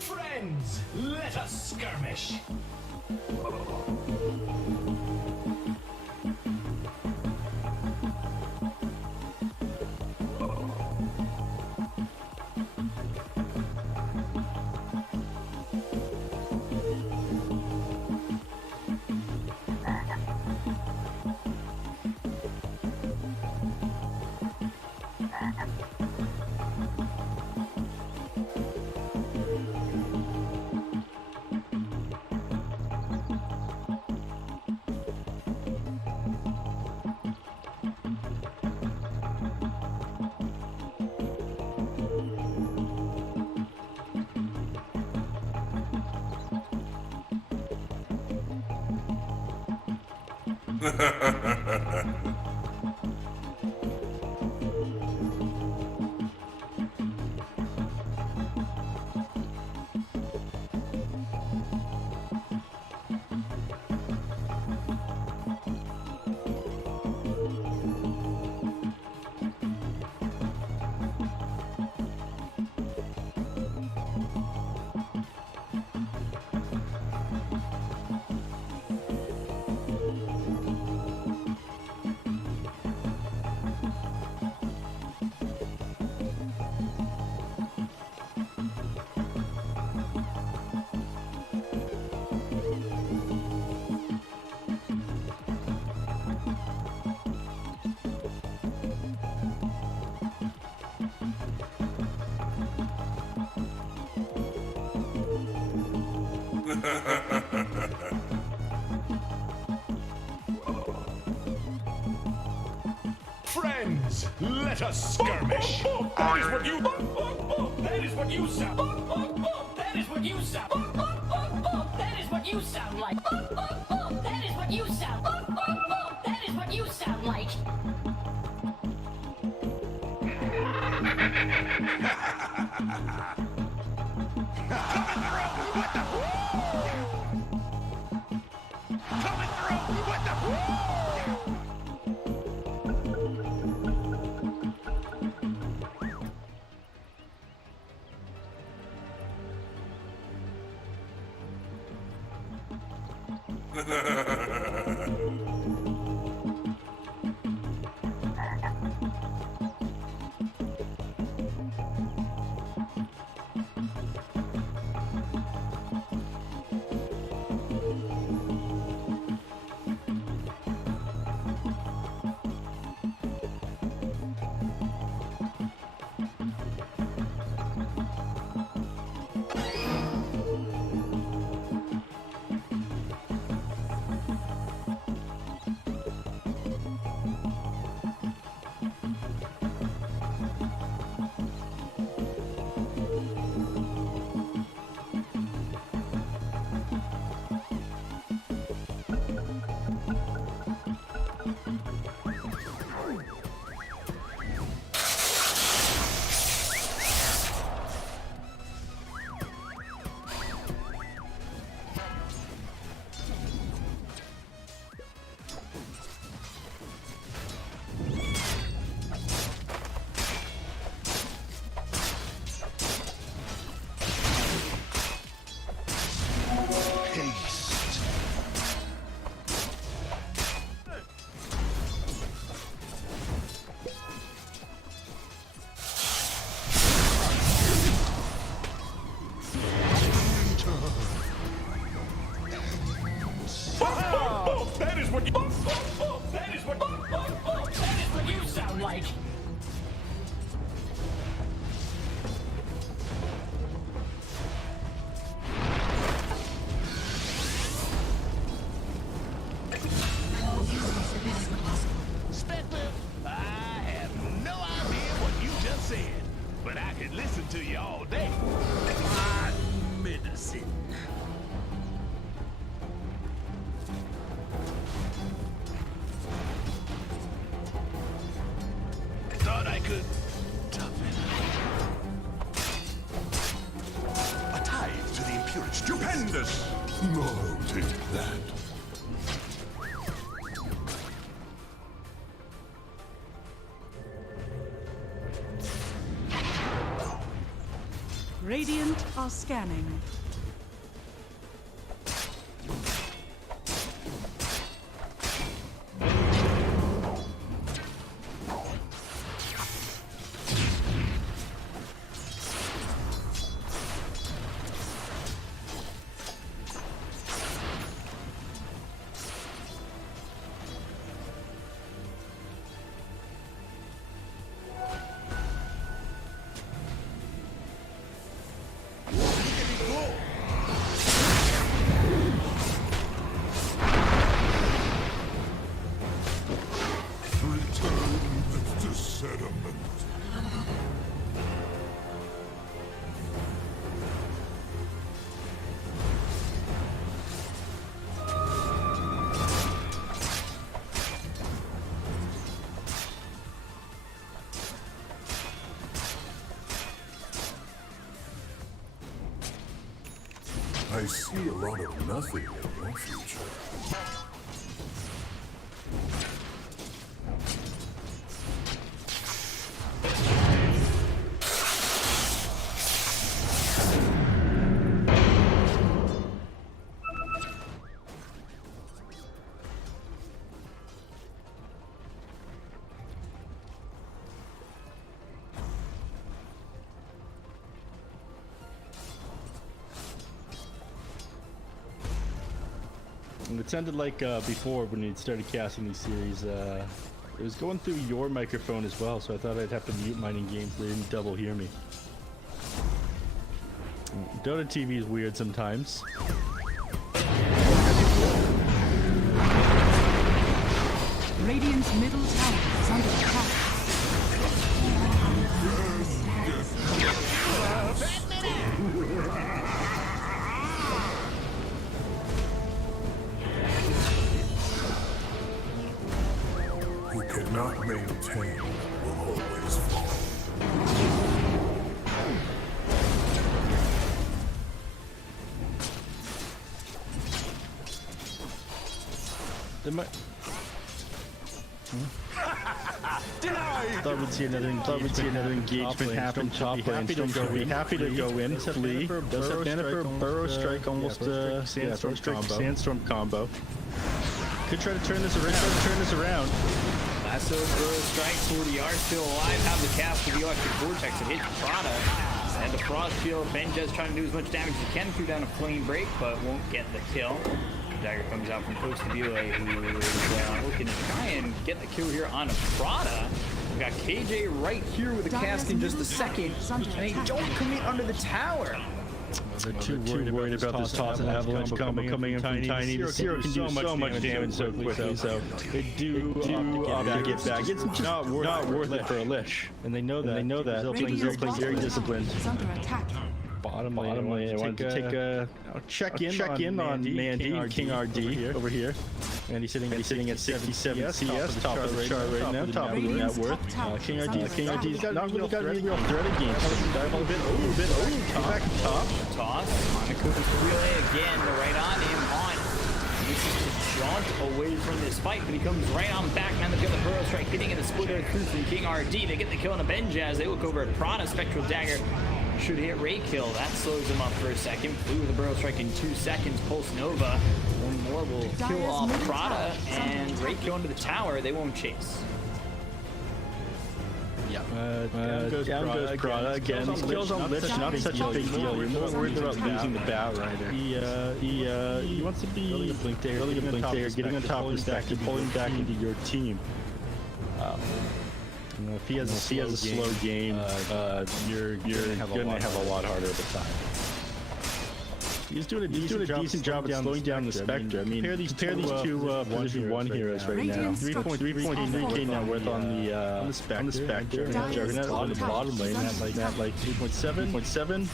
Friends, let us skirmish. Friends, let us skirmish. That is what you. That is what you sound. That is what you sound. That is what you sound like. That is what you sound. That is what you sound like. Coming through with the. That is what you. That is what you sound like. Spectre, I have no idea what you just said, but I could listen to you all day. My medicine. Thought I could toughen. A tithe to the impurity. Stupendous. No, take that. Radiant are scanning. Return to sediment. I see a lot of nothing in your future. And it sounded like before when we started casting these series, it was going through your microphone as well, so I thought I'd have to mute mine in game so they didn't double hear me. Dota TV is weird sometimes. Radiant's middle tower is under attack. Who cannot maintain will always fall. They might. Thought we'd see another engagement happen. Top lane. Happy to go in. Flee. Does have mana for Burrow Strike, almost Sandstorm combo. Could try to turn this around. Lasso, Burrow Strike, 40R still alive. Have the cast of the Electric Vortex. It hits Prada. And the Frost Field. Benja's trying to do as much damage as he can through down a Flame Break, but won't get the kill. Dagger comes out from Coach Stabile, who is looking to try and get the kill here on a Prada. We got KJ right here with a cast in just a second, and they don't commit under the tower. They're too worried about this toss and avalanche combo coming in from Tiny. The Zero can do so much damage so quickly, so they do opt to get back. It's just not worth it for a Lich, and they know that. They're playing very disciplined. Bottom lane, I wanted to take a check in on Mandy, King RD over here. And he's sitting at 67 CS, top of the chart right now, top of the net worth. King RD's not really got any real threat against. Dive a little bit, back top. Toss, Monaco relay again, right on him, This is to jaunt away from this fight, but he comes right on back. Now they've got the Burrow Strike hitting in the splitter through from King RD. They get the kill on a Benja as they look over at Prada. Spectral Dagger should hit Ray Kill. That slows him up for a second. Flew with the Burrow Strike in 2 seconds. Pulse Nova. One more will kill off Prada, and Ray Kill into the tower. They won't chase. Yeah. Down goes Prada again. These kills on Lich, not such a big deal. You're more worried about losing the Bat Rider. He wants to be building a Blink Dagger, getting on top of the stack, and pulling back into your team. You know, if he has a slow game, you're gonna have a lot harder of a time. He's doing a decent job at slowing down the Spectre. I mean, compare these two position 1 heroes right now. 3.3k net worth on the Spectre. Juggernaut on the bottom lane at like 2.7.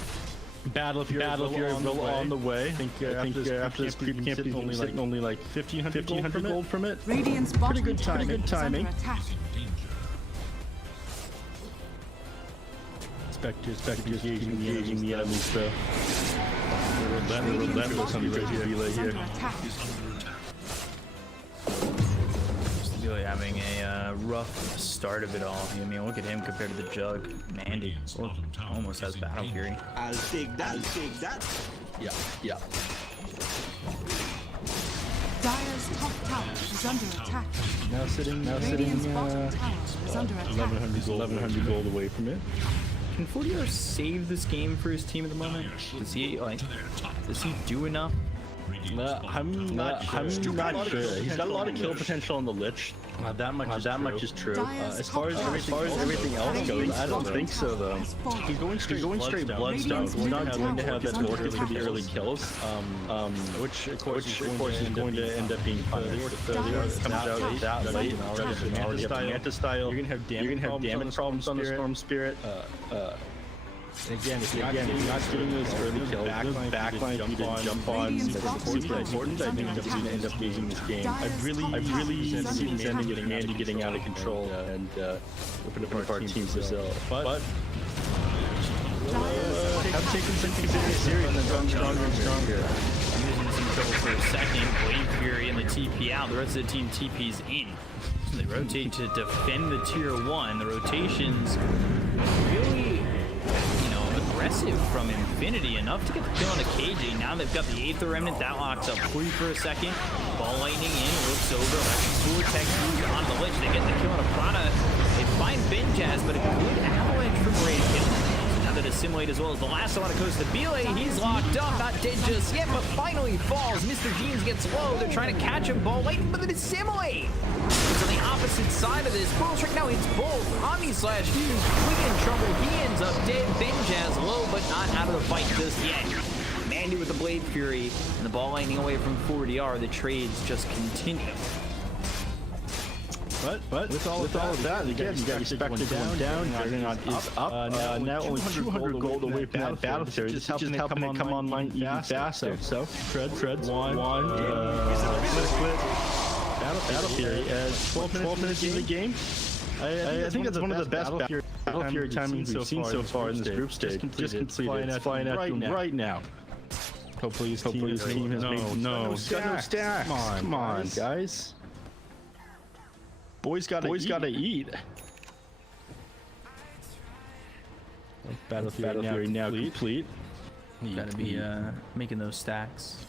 Battle if you're on the way. I think after this creep camp, he's only like 1,500 gold from it. Radiant's Pretty good timing. Spectre's engaging the enemies though. Relentless on the relay here. Really having a rough start of it all. I mean, look at him compared to the Jug. Mandy almost has Battle Fury. I'll take that. Yeah. Dire's top tower is under attack. Now sitting Radiant's bottom tower is under attack. 1100 gold away from it. Can 40R save this game for his team at the moment? Does he do enough? I'm not sure. He's got a lot of kill potential on the Lich. That much is true. As far as everything else goes, I don't think so though. He's going straight Bloodstone. He's not going to have that orchid for the early kills. Which of course is going to end up being punished. The orchid comes out that late and already have Manta style. You're gonna have damage problems on the Storm Spirit. And again, if you're not getting those early kills, those backlines you to jump on, that's super important. I think that's going to end up losing this game. I really see Mandy getting out of control and open up our teams as well. But Have taken some very serious and gotten stronger and stronger. Using some trouble for a second. Blade Fury and the TP out. The rest of the team TP's in. So they rotate to defend the tier 1. The rotations really, aggressive from Infinity. Enough to get the kill on the KJ. Now they've got the Aether Remnant. That locks up free for a second. Ball lightning in. Looks over. Electric Vortex moves on the ledge. They get the kill on a Prada. They find Benjaz, but a good avalanche from Raiden. Now that Assimilate as well as the last one goes to Bile. He's locked up, not dead just yet, but finally falls. Mr. Jeans gets low. They're trying to catch him. Ball lightning, but then Assimilate. It's on the opposite side of this. Bull Trick now hits both. Omni Slash Fuse quick in trouble. He ends up dead. Benjaz low, but not out of the fight just yet. Mandy with the Blade Fury and the ball lightning away from 4DR. The trades just continue. But with all of that, again, you got Respected going down. Juggernaut is up. Now only 200 gold away from that battle theory. This is just helping it come online even faster. So, Treads, one, Battle Fury, 12 minutes in the game. I think it's one of the best Battle Fury timings we've seen so far in this group stage. Just completed. It's flying at you right now. Hopefully his team has made no stacks. Come on, guys. Boys gotta eat. Battle Fury now complete. You gotta be making those stacks.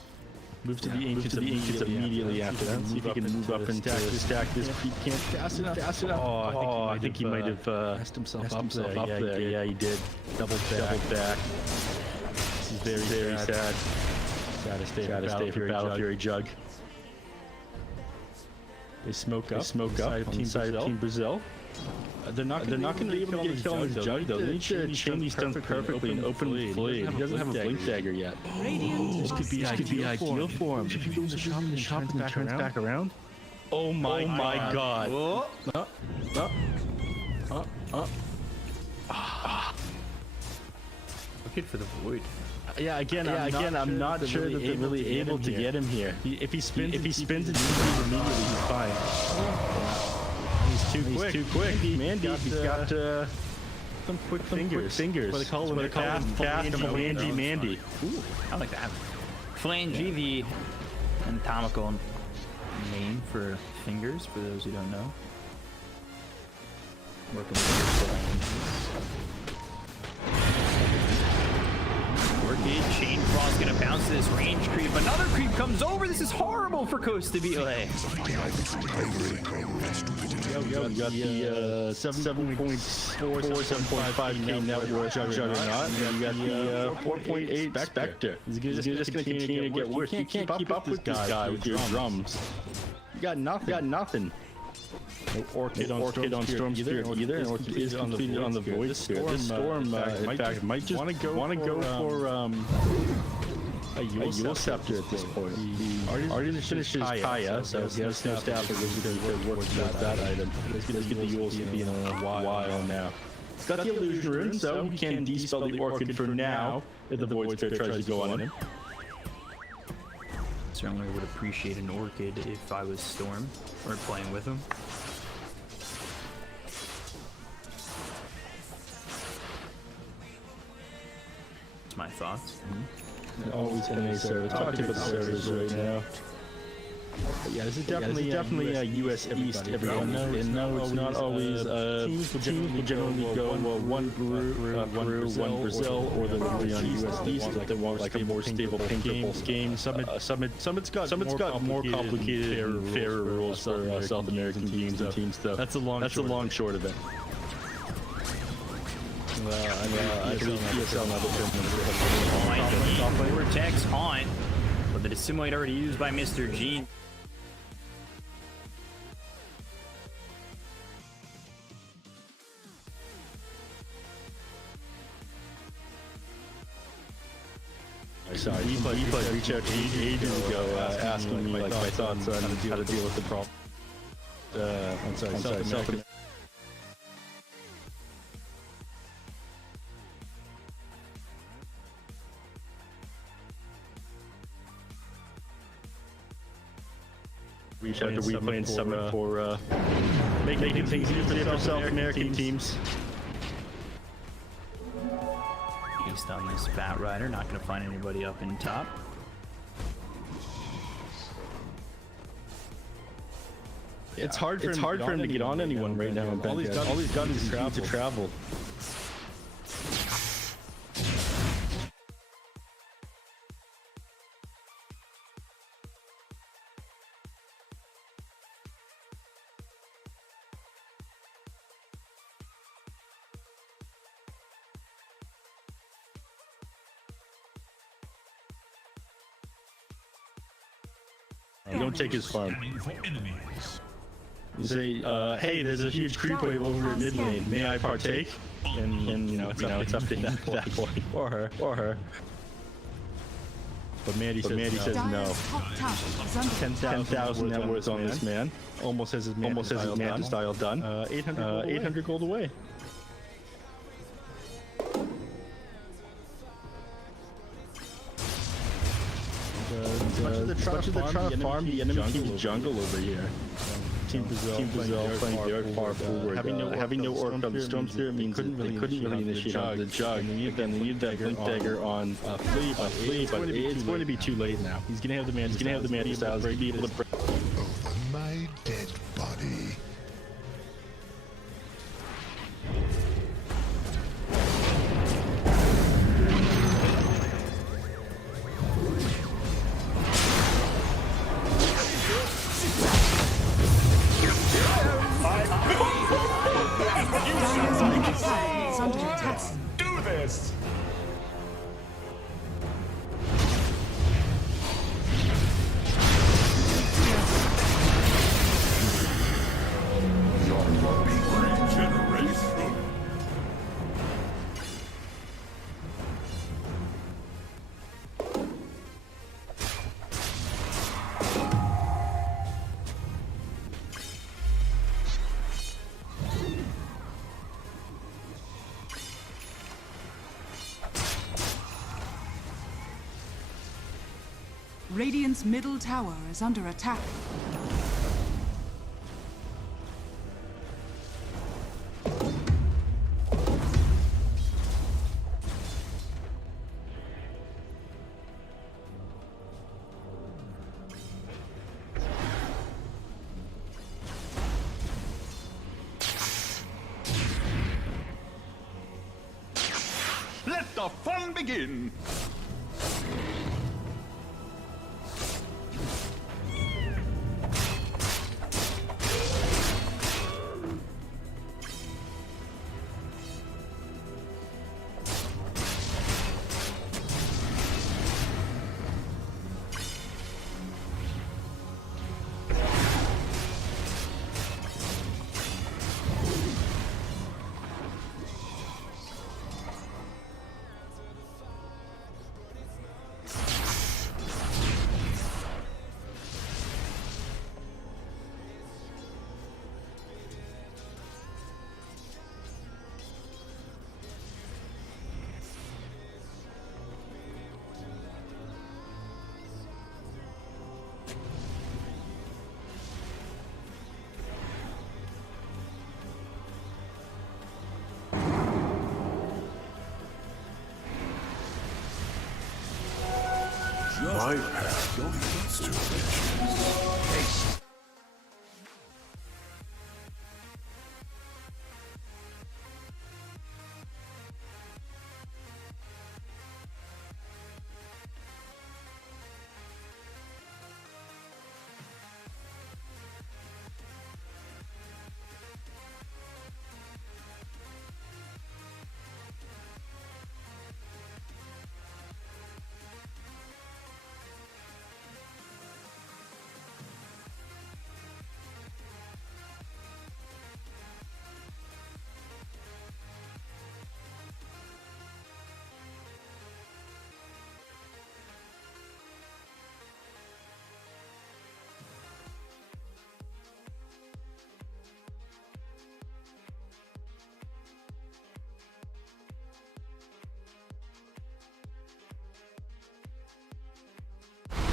Move to the Ancients immediately after that. See if he can move up and stack this. He can't fast enough. Oh, I think he might have messed himself up there. Yeah, he did. Double back. This is very sad. Gotta stay for Battle Fury Jug. They smoke up on the side of Team Brazil. They're not going to be able to get a kill on the Jug, though. They need to chain these stunts perfectly and open Blade. He doesn't have a Blink Dagger yet. This could be ideal for him. If he goes to the shop and turns back around. Oh my god. Looking for the Void. Yeah, again, I'm not sure that they're really able to get him here. If he spins it immediately, he's fine. He's too quick. Mandy's got some quick fingers. What they call him fast Mandy. Ooh, I like that. Phalange, the anatomical name for fingers, for those who don't know. Working with your phalanges. Orchid, Chain Frost gonna bounce this range creep. Another creep comes over. This is horrible for Costa Bile. We got the 7.5K network Juggernaut. We got the 4.8 Spectre. He's just gonna continue to get worse. You can't keep up with this guy with your drums. You got nothing. No Orchid on Storm Spirit either, and Orchid is completed on the Void Spirit. This Storm, in fact, might just want to go for a Yule Scepter at this point. He already finished his Kaya, so he has no staff because work with that item. Let's get the Yule Scepter in a while now. He's got the Illusion Rune, so he can dispel the Orchid for now if the Void Spirit tries to go on him. Certainly would appreciate an Orchid if I was Storm or playing with him. That's my thoughts. Always NA servers. Talking about the servers right now. But yeah, this is definitely a US East. Everyone knows. And no, it's not always. Teams will generally go one Brazil, or they're really on US East if they want like a more stable pink game. Summit's got more complicated and fairer rules for South American teams though. That's the long short of it. I believe PSL now determined. Vortex haunt, but the Dissimulate already used by Mr. Gene. Sorry, he reached out to me ages ago asking me like my thoughts on how to deal with the problem. I'm sorry, South America. Reach out to WePlay and Summit for making things easier for South American teams. Feast on this Bat Rider. Not going to find anybody up in top. It's hard for him to get on anyone right now. All he's got is to travel. Don't take his farm. Scanning for enemies. You say, hey, there's a huge creep wave over at mid lane. May I partake? And you know, it's up to him at that point. Or her. But Mandy says no. Dire's top tower is under 10,000 net worth on this man. Almost has his Manta style done. 800 gold away. Much of the trying to farm the enemy team's jungle over here. Team Brazil playing very far forward. Having no orc on the Storm Spirit means they couldn't really initiate on the jug. Then they need that Blink Dagger on Flea, but it's going to be too late now. He's going to have the Manta styles to be able to break. Over my dead body. is under attack. Do this! Regeneration. Radiant's middle tower is under attack. Let the fun begin! My path leads to riches.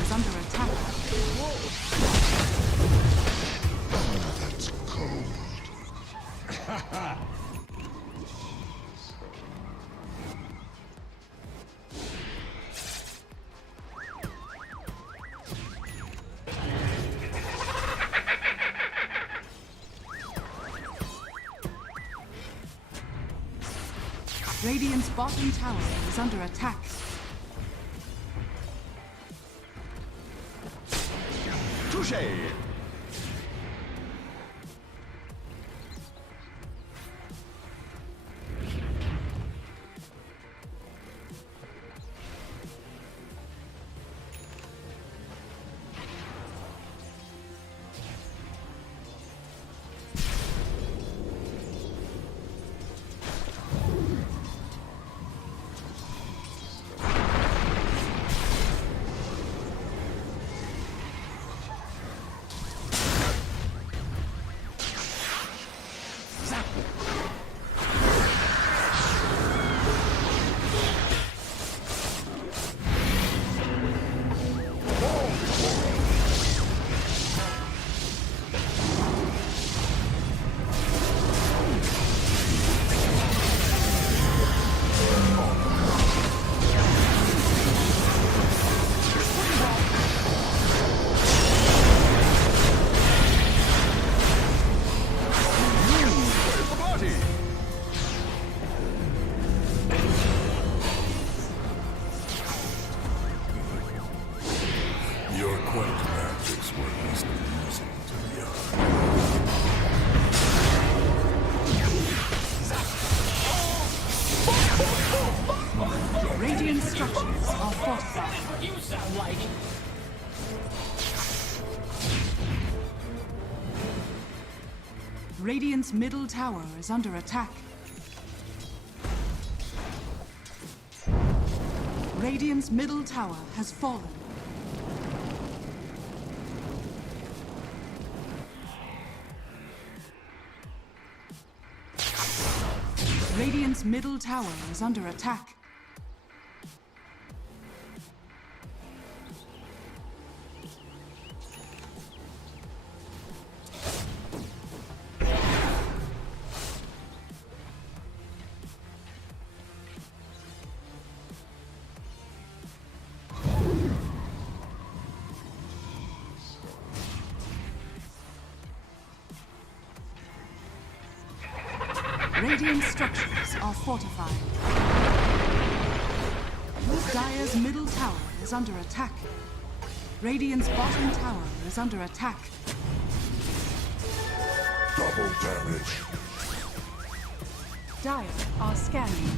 Is under attack. That's cold. Radiant's bottom tower is under attack. Touché! Your quaint magics were at least amusing to the eye. Radiant structures are fortified. You sound like Radiant's middle tower is under attack. Radiant's middle tower has fallen. Radiant's middle tower is under attack. Radiant structures are fortified. Dire's middle tower is under attack. Radiant's bottom tower is under attack. Double damage. Dire are scanning.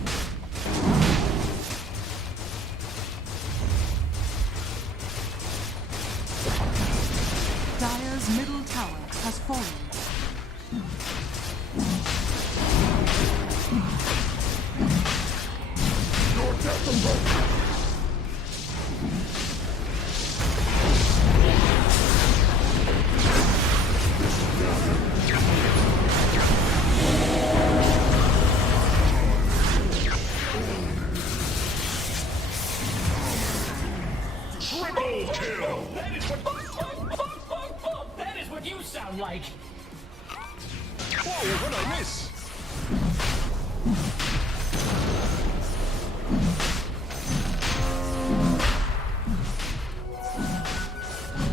Dire's middle tower has fallen. Your death alone. Triple kill! that is what you sound like. Whoa, what a miss!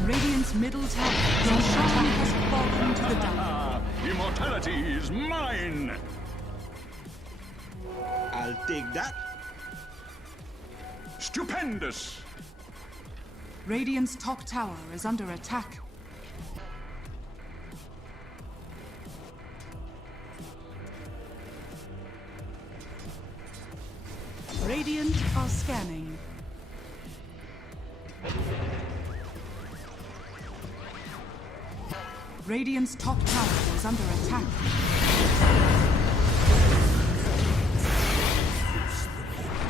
Radiant's middle tower has fallen to the dark. Ah, immortality is mine! I'll take that. Stupendous! Radiant's top tower is under attack. Radiant are scanning. Radiant's top tower is under attack.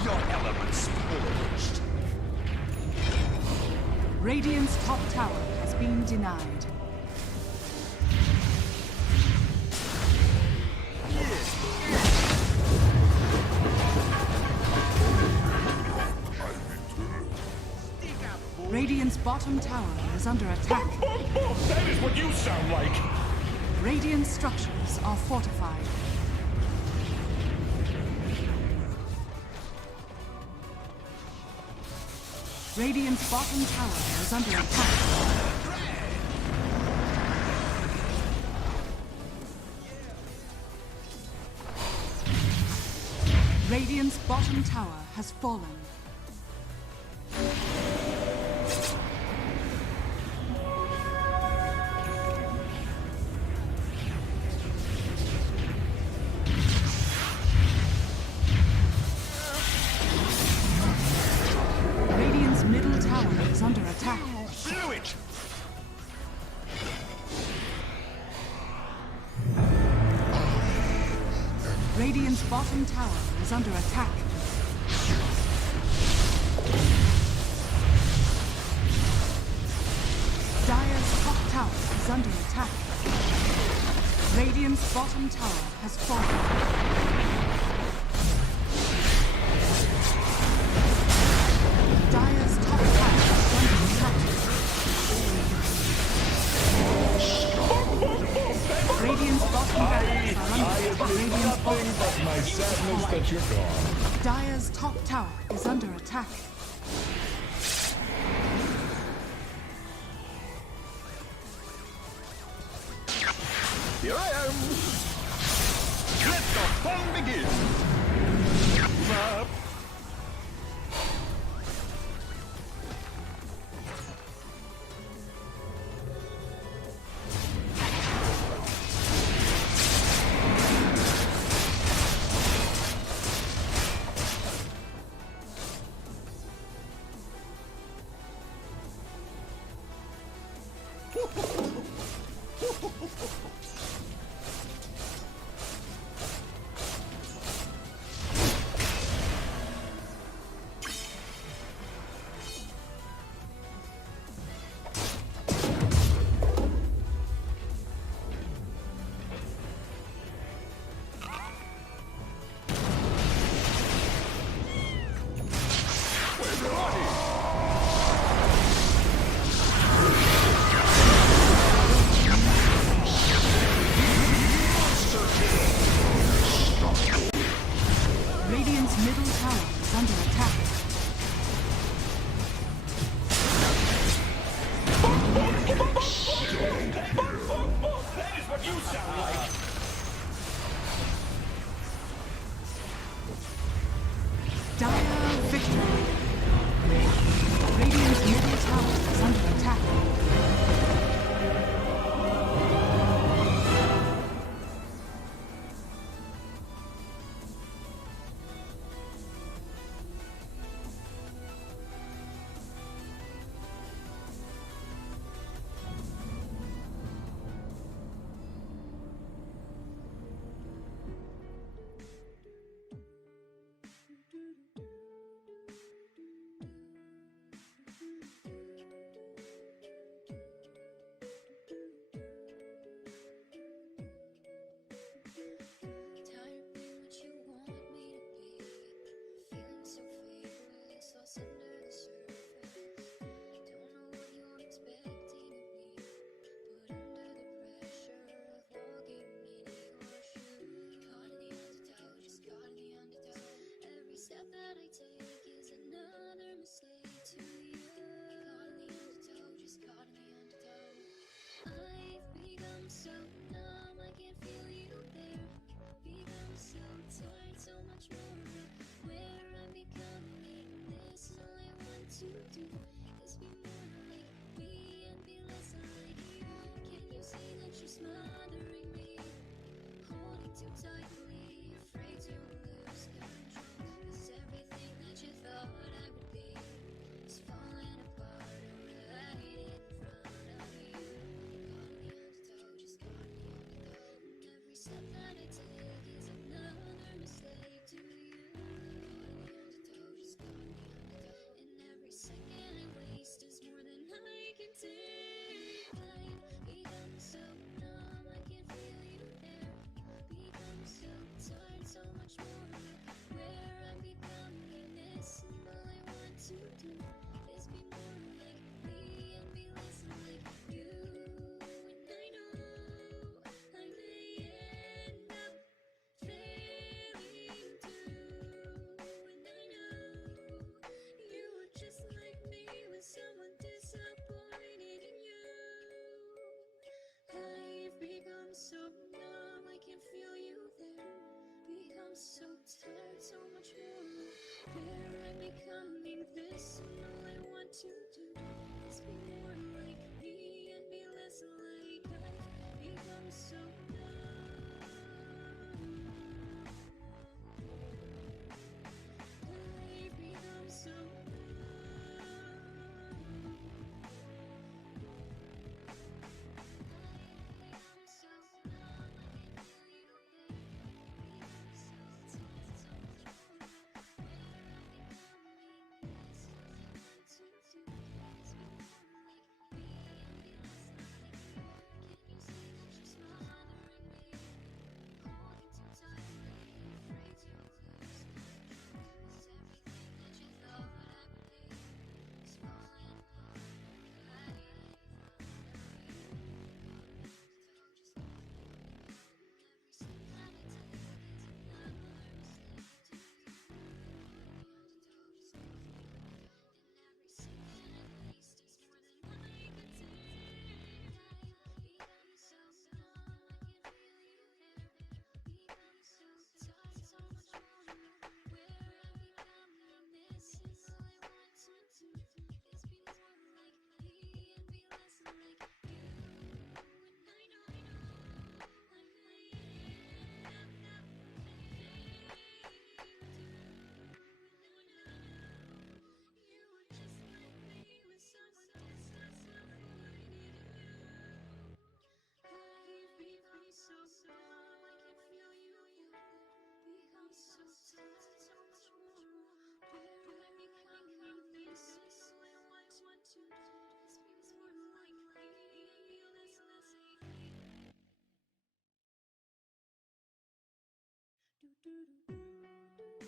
Your elements purged. Radiant's top tower has been denied. Radiant's bottom tower is under attack. That is what you sound like! Radiant structures are fortified. Radiant's bottom tower is under attack. Radiant's bottom tower has fallen. Radiant's middle tower is under attack. Blew it! Radiant's bottom tower is under attack. Dire's top tower is under attack. Radiant's bottom tower has fallen. Dire's top tower is under attack. Radiant's bottom barracks are under attack. Radiant's bottom But my sadness that you're gone. Dire's top tower is under attack. Here I am. Let the fun begin. Up. Radiant's middle tower is under attack. That is what you sound like. Dire victory. Radiant's middle tower is under attack. So numb, I can feel you there. Become so do, do, do.